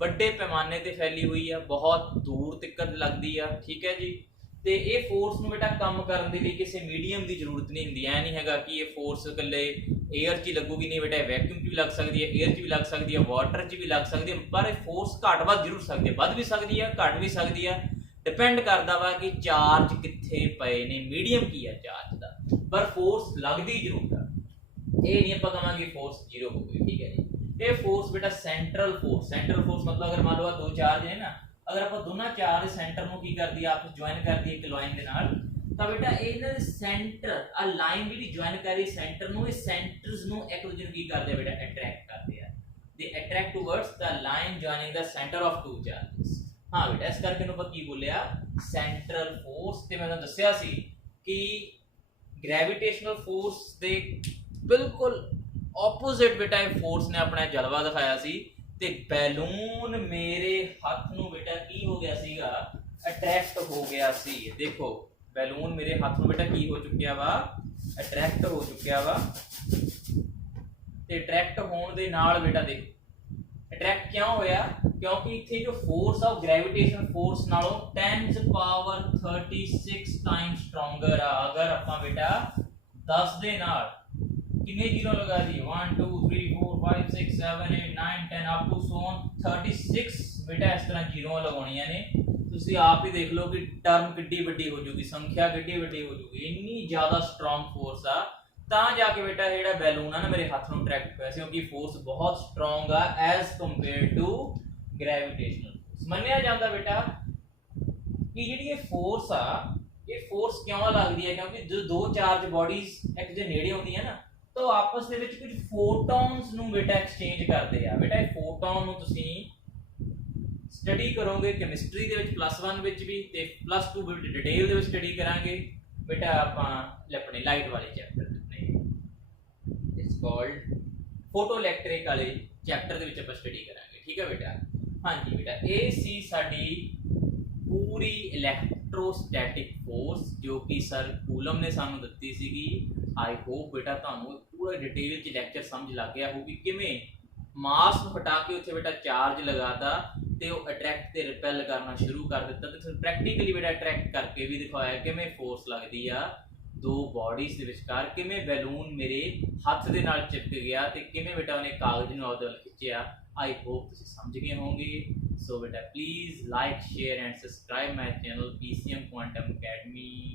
ਵੱਡੇ ਪੈਮਾਨੇ ਤੇ ਫੈਲੀ ਹੋਈ ਆ ਬਹੁਤ ਦੂਰ ਤੱਕ ਲੱਗਦੀ ਆ ਠੀਕ ਹੈ ਜੀ ਤੇ ਇਹ ਫੋਰਸ ਨੂੰ ਬੇਟਾ ਕੰਮ ਕਰਨ ਦੇ ਲਈ ਕਿਸੇ ਮੀਡੀਅਮ ਦੀ ਜ਼ਰੂਰਤ ਨਹੀਂ ਹੁੰਦੀ ਐ ਨਹੀਂ ਹੈਗਾ ਕਿ ਇਹ ਫੋਰਸ ਇਕੱਲੇ 에ਅਰ 'ਚ ਹੀ ਲੱਗੂਗੀ ਨਹੀਂ ਬੇਟਾ ਵੈਕਿਊਮ 'ਚ ਵੀ ਲੱਗ ਸਕਦੀ ਹੈ 에ਅਰ 'ਚ ਵੀ ਲੱਗ ਸਕਦੀ ਹੈ ਵਾਟਰ 'ਚ ਵੀ ਲੱਗ ਸਕਦੀ ਹੈ ਪਰ ਇਹ ਫੋਰਸ ਘੱਟ ਵੱਧ ਜ਼ਰੂਰ ਸਕਦੀ ਹੈ ਵੱਧ ਵੀ ਸਕਦੀ ਹੈ ਘੱਟ ਵੀ ਸਕਦੀ ਹੈ डिपेंड करता वा कि चार्ज किथे पे ने मीडियम की है चार्ज दा पर फोर्स लगदी जरूर है ये नहीं ਆਪਾਂ ਕਹਾਂਗੇ फोर्स जीरो हो गई ठीक है जी ये फोर्स बेटा सेंट्रल फोर्स मतलब अगर मान लो दो चार्ज है ना अगर आप दोनों चार सेंटर ਨੂੰ ਕੀ ਕਰਦੀ ਆ ਆਪਸ ਜੁਆਇਨ ਕਰਦੀ ਹੈ ਇੱਕ ਲਾਈਨ ਦੇ ਨਾਲ ਤਾਂ ਬੇਟਾ ਇਹਨਾਂ ਦੇ ਸੈਂਟਰ ਆ ਲਾਈਨ ਜਿਹੜੀ ਜੁਆਇਨ ਕਰ ਰਹੀ ਸੈਂਟਰ ਨੂੰ ਇਹ ਸੈਂਟਰਸ ਨੂੰ ਇੱਕ ਦੂਜੇ ਨੂੰ ਕੀ ਕਰਦੇ ਆ ਬੇਟਾ ਅਟਰੈਕਟ ਕਰਦੇ ਆ they attract towards the line joining the center of two charges ਹਾਂ ਬੇਟਾ ਇਸ ਕਰਕੇ ਨੂੰ ਆਪਾਂ ਕੀ ਬੋਲਿਆ ਸੈਂਟਰਲ ਫੋਰਸ ਤੇ ਮੈਂ ਤੁਹਾਨੂੰ ਦੱਸਿਆ ਸੀ ਕਿ ਗ੍ਰੈਵਿਟੇਸ਼ਨਲ ਫੋਰਸ ਦੇ ਬਿਲਕੁਲ ਆਪੋਜ਼ਿਟ ਬੇਟਾ ਇਹ ਫੋਰਸ ਨੇ ਆਪਣਾ ਜਲਵਾ ਦਿਖਾਇਆ ਸੀ ਤੇ ਬੈਲੂਨ ਮੇਰੇ ਹੱਥ ਨੂੰ ਬੇਟਾ ਕੀ ਹੋ ਗਿਆ ਸੀਗਾ ਅਟਰੈਕਟ ਹੋ ਗਿਆ ਸੀ ਦੇਖੋ ਬੈਲੂਨ ਮੇਰੇ ਹੱਥ ਨੂੰ ਬੇਟਾ ਕੀ ਹੋ ਚੁੱਕਿਆ ਵਾ ਅਟਰੈਕਟ ਹੋ ਚੁੱਕਿਆ ਵਾ ਤੇ ਅਟਰੈਕਟ ਹੋਣ ਦੇ ਨਾਲ ਬੇਟਾ ਦੇਖ ਅਟਰੈਕਟ ਕਿਉਂ ਹੋਇਆ ਕਿਉਂਕਿ ਇੱਥੇ ਜੋ ਫੋਰਸ ਆ ਗ੍ਰੈਵਿਟੇਸ਼ਨ ਫੋਰਸ ਨਾਲੋਂ 10 ਪਾਵਰ 36 ਟਾਈਮ ਸਟਰੋਂਗਰ ਆ ਅਗਰ ਆਪਾਂ ਬੇਟਾ 10 ਦੇ ਨਾਲ कितने जीरो लगा दिए 1 2 3 4 5 6 7 8 9 10 अप टू सो ऑन 36 बेटा इस तरह जीरो लगाउणियां ने ਤੁਸੀਂ ਆਪ ਹੀ ਦੇਖ ਲਓ ਕਿ ਟਰਮ ਕਿੱਡੀ ਵੱਡੀ ਹੋ ਜੂਗੀ ਸੰਖਿਆ ਕਿੱਡੀ ਵੱਡੀ ਹੋ ਜੂਗੀ ਇੰਨੀ ਜ਼ਿਆਦਾ ਸਟਰੋਂਗ ਫੋਰਸ ਆ ਤਾਂ ਜਾ ਕੇ ਬੇਟਾ ਜਿਹੜਾ ਬੈਲੂਨ ਆ ਨਾ ਮੇਰੇ ਹੱਥ ਨੂੰ ਅਟਰੈਕਟ ਹੋਇਆ ਸੀ ਕਿਉਂਕਿ ਫੋਰਸ ਬਹੁਤ ਸਟਰੋਂਗ ਆ as compare to gravitational force ਮੰਨਿਆ ਜਾਂਦਾ ਬੇਟਾ ਕਿ ਜਿਹੜੀ ਇਹ ਫੋਰਸ ਆ ਇਹ ਫੋਰਸ ਕਿਉਂ ਲੱਗਦੀ ਹੈ ਕਿਉਂਕਿ ਜਦੋਂ ਦੋ ਚਾਰਜ ਬਾਡੀਜ਼ ਇੱਕ ਦੇ ਨੇੜੇ ਹੁੰਦੀਆਂ ਨਾ तो आपस ਦੇ ਵਿੱਚ ਕੁਝ ਫੋਟੋਨਸ ਨੂੰ ਬੇਟਾ ਐਕਸਚੇਂਜ ਕਰਦੇ ਆ ਬੇਟਾ ਇਹ ਫੋਟੋਨ ਨੂੰ ਤੁਸੀਂ ਸਟੱਡੀ ਕਰੋਗੇ ਕੈਮਿਸਟਰੀ ਦੇ ਵਿੱਚ +1 ਵਿੱਚ ਵੀ ਤੇ +2 ਵਿੱਚ ਡਿਟੇਲ ਦੇ ਵਿੱਚ ਸਟੱਡੀ ਕਰਾਂਗੇ ਬੇਟਾ ਆਪਾਂ ਆਪਣੇ ਲਾਈਟ ਵਾਲੇ ਚੈਪਟਰ ਦੇ ਇਟਸ ਕਾਲਡ ਫੋਟੋ ਇਲੈਕਟ੍ਰਿਕ ਵਾਲੇ ਚੈਪਟਰ ਦੇ ਵਿੱਚ ਆਪਾਂ ਸਟੱਡੀ ਕਰਾਂਗੇ ਠੀਕ ਹੈ ਬੇਟਾ ਹਾਂਜੀ ਬੇਟਾ ਇਹ ਸੀ ਸਾਡੀ ਪੂਰੀ ਇਲੈਕਟ੍ਰੋਸਟੈਟਿਕ ਫੋਰਸ ਜੋ ਕਿ ਸਰ ਕੂਲਮ ਨੇ ਸਾਨੂੰ ਦਿੱਤੀ ਸੀਗੀ आई होप बेटा ਤੁਹਾਨੂੰ ਪੂਰਾ ਡਿਟੇਲ ਚ ਲੈਕਚਰ ਸਮਝ ਲੱਗ ਗਿਆ ਹੋਊ ਕਿ ਕਿਵੇਂ ਮਾਸ ਨੂੰ ਹਟਾ ਕੇ ਉੱਥੇ ਬੇਟਾ ਚਾਰਜ ਲਗਾਤਾ ਤੇ ਉਹ ਅਟਰੈਕਟ ਤੇ ਰਿਪੈਲ ਕਰਨਾ ਸ਼ੁਰੂ ਕਰ ਦਿੱਤਾ ਤੇ ਫਿਰ ਪ੍ਰੈਕਟੀਕਲੀ ਬੇਟਾ ਅਟਰੈਕਟ ਕਰਕੇ ਵੀ ਦਿਖਾਇਆ ਕਿਵੇਂ ਫੋਰਸ ਲੱਗਦੀ ਆ ਦੋ ਬਾਡੀਜ਼ ਦੇ ਵਿਚਕਾਰ ਕਿਵੇਂ ਬੈਲੂਨ ਮੇਰੇ ਹੱਥ ਦੇ ਨਾਲ ਚਿਪਕ ਗਿਆ ਤੇ ਕਿਵੇਂ ਬੇਟਾ ਉਹਨੇ ਕਾਗਜ਼ ਨੂੰ ਉਹਦੇ ਵੱਲ ਖਿੱਚਿਆ आई होप ਤੁਸੀਂ ਸਮਝ ਗਏ ਹੋਵੋਗੇ ਸੋ ਬੇਟਾ please like share and subscribe my channel PCM Quantum Academy